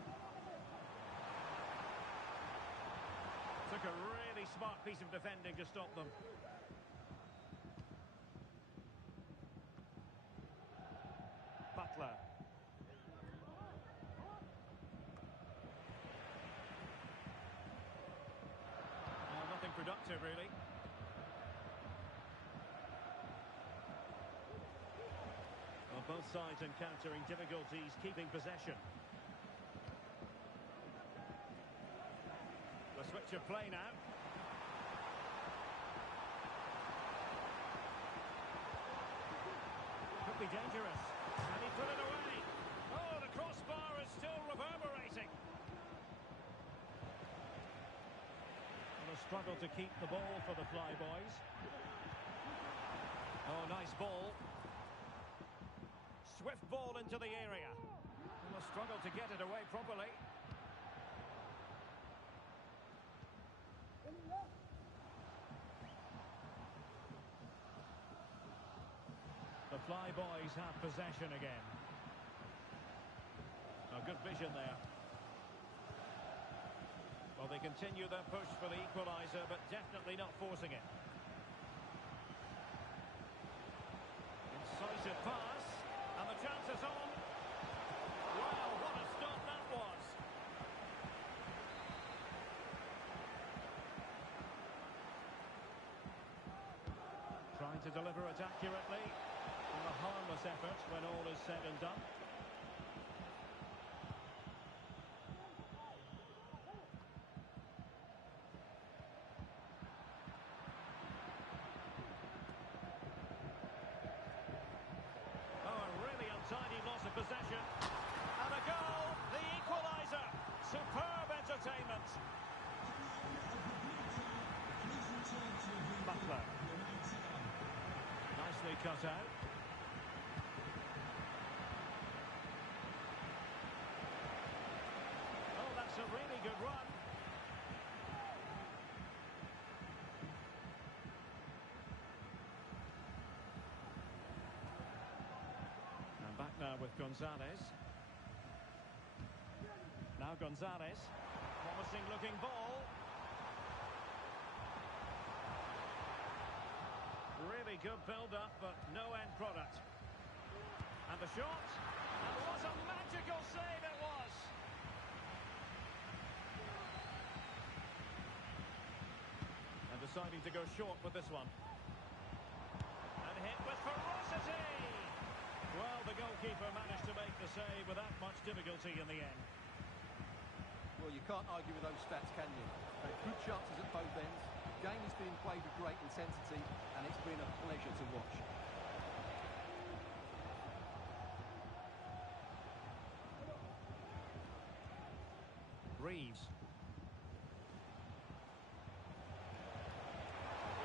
Took a really smart piece of defending to stop them. Butler. Nothing productive, really. Well, both sides encountering difficulties keeping possession. The switch of play now. Could be dangerous. And he put it away. Oh, the crossbar is still reverberating. And a struggle to keep the ball for the Flyboys. Oh, nice ball. Swift ball into the area. And a struggle to get it away properly. The Flyboys have possession again. A good vision there. Well, they continue their push for the equaliser, but definitely not forcing it. Incisive pass, and the chance is on. Wow, what a stop that was. Trying to deliver it accurately. And a harmless effort when all is said and done. Oh, a really untidy loss of possession. And a goal, the equaliser. Superb entertainment. Butler. Nicely cut out. It's a really good run. And back now with Gonzalez. Now Gonzalez. Promising looking ball. Really good build-up, but no end product. And the shot. And what a magical save it was. Deciding to go short with this one. And hit with ferocity! Well, the goalkeeper managed to make the save without much difficulty in the end. Well, you can't argue with those stats, can you? Good chances at both ends. Game is being played played with great intensity, and it's been a pleasure to watch. Reeves.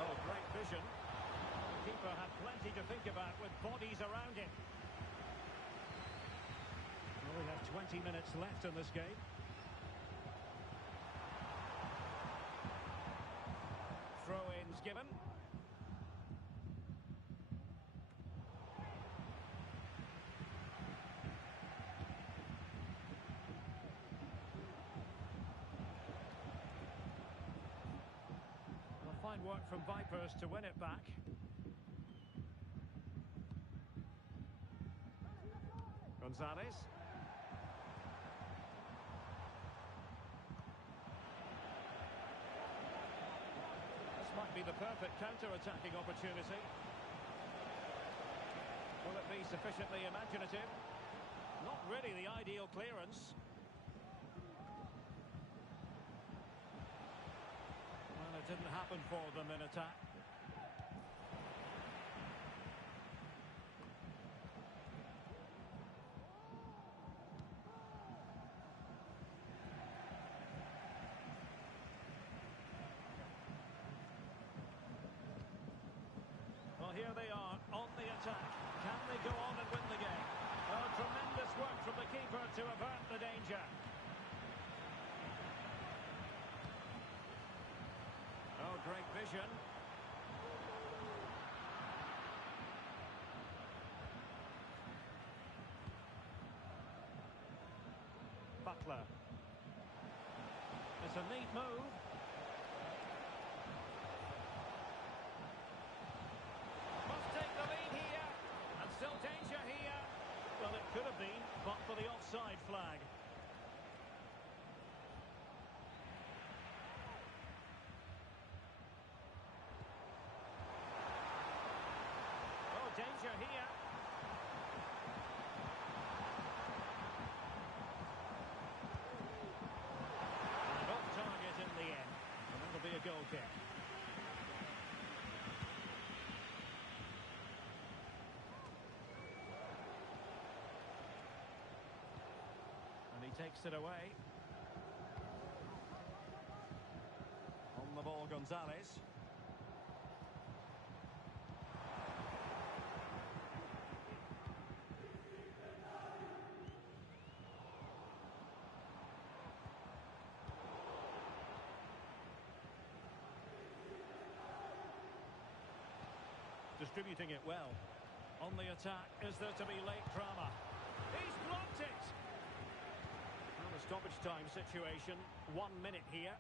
Oh, great vision. The keeper had plenty to think about with bodies around him. Well, we have 20 minutes left in this game. Throw-ins given. Well, fine work from Vipers to win it back. Gonzalez. This might be the perfect counter-attacking opportunity. Will it be sufficiently imaginative? Not really the ideal clearance. Well, it didn't happen for them in attack. Well, here they are on the attack. Can they go on and win the game? Oh, tremendous work from the keeper to avert the danger. Oh, great vision. Butler. It's a neat move. Must take the lead here. And still danger here. Well, it could have been, but for the offside flag. Oh, danger here. And off target in the end. And that'll be a goal kick. And he takes it away. On the ball, Gonzalez. Distributing it well. On the attack, is there to be late drama? He's blocked it! Well, the stoppage time situation, 1 minute here.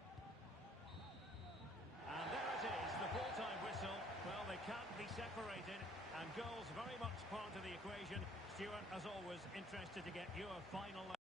And there it is, the full-time whistle. Well, they can't be separated, and goals very much part of the equation. Stuart, as always, interested to get your final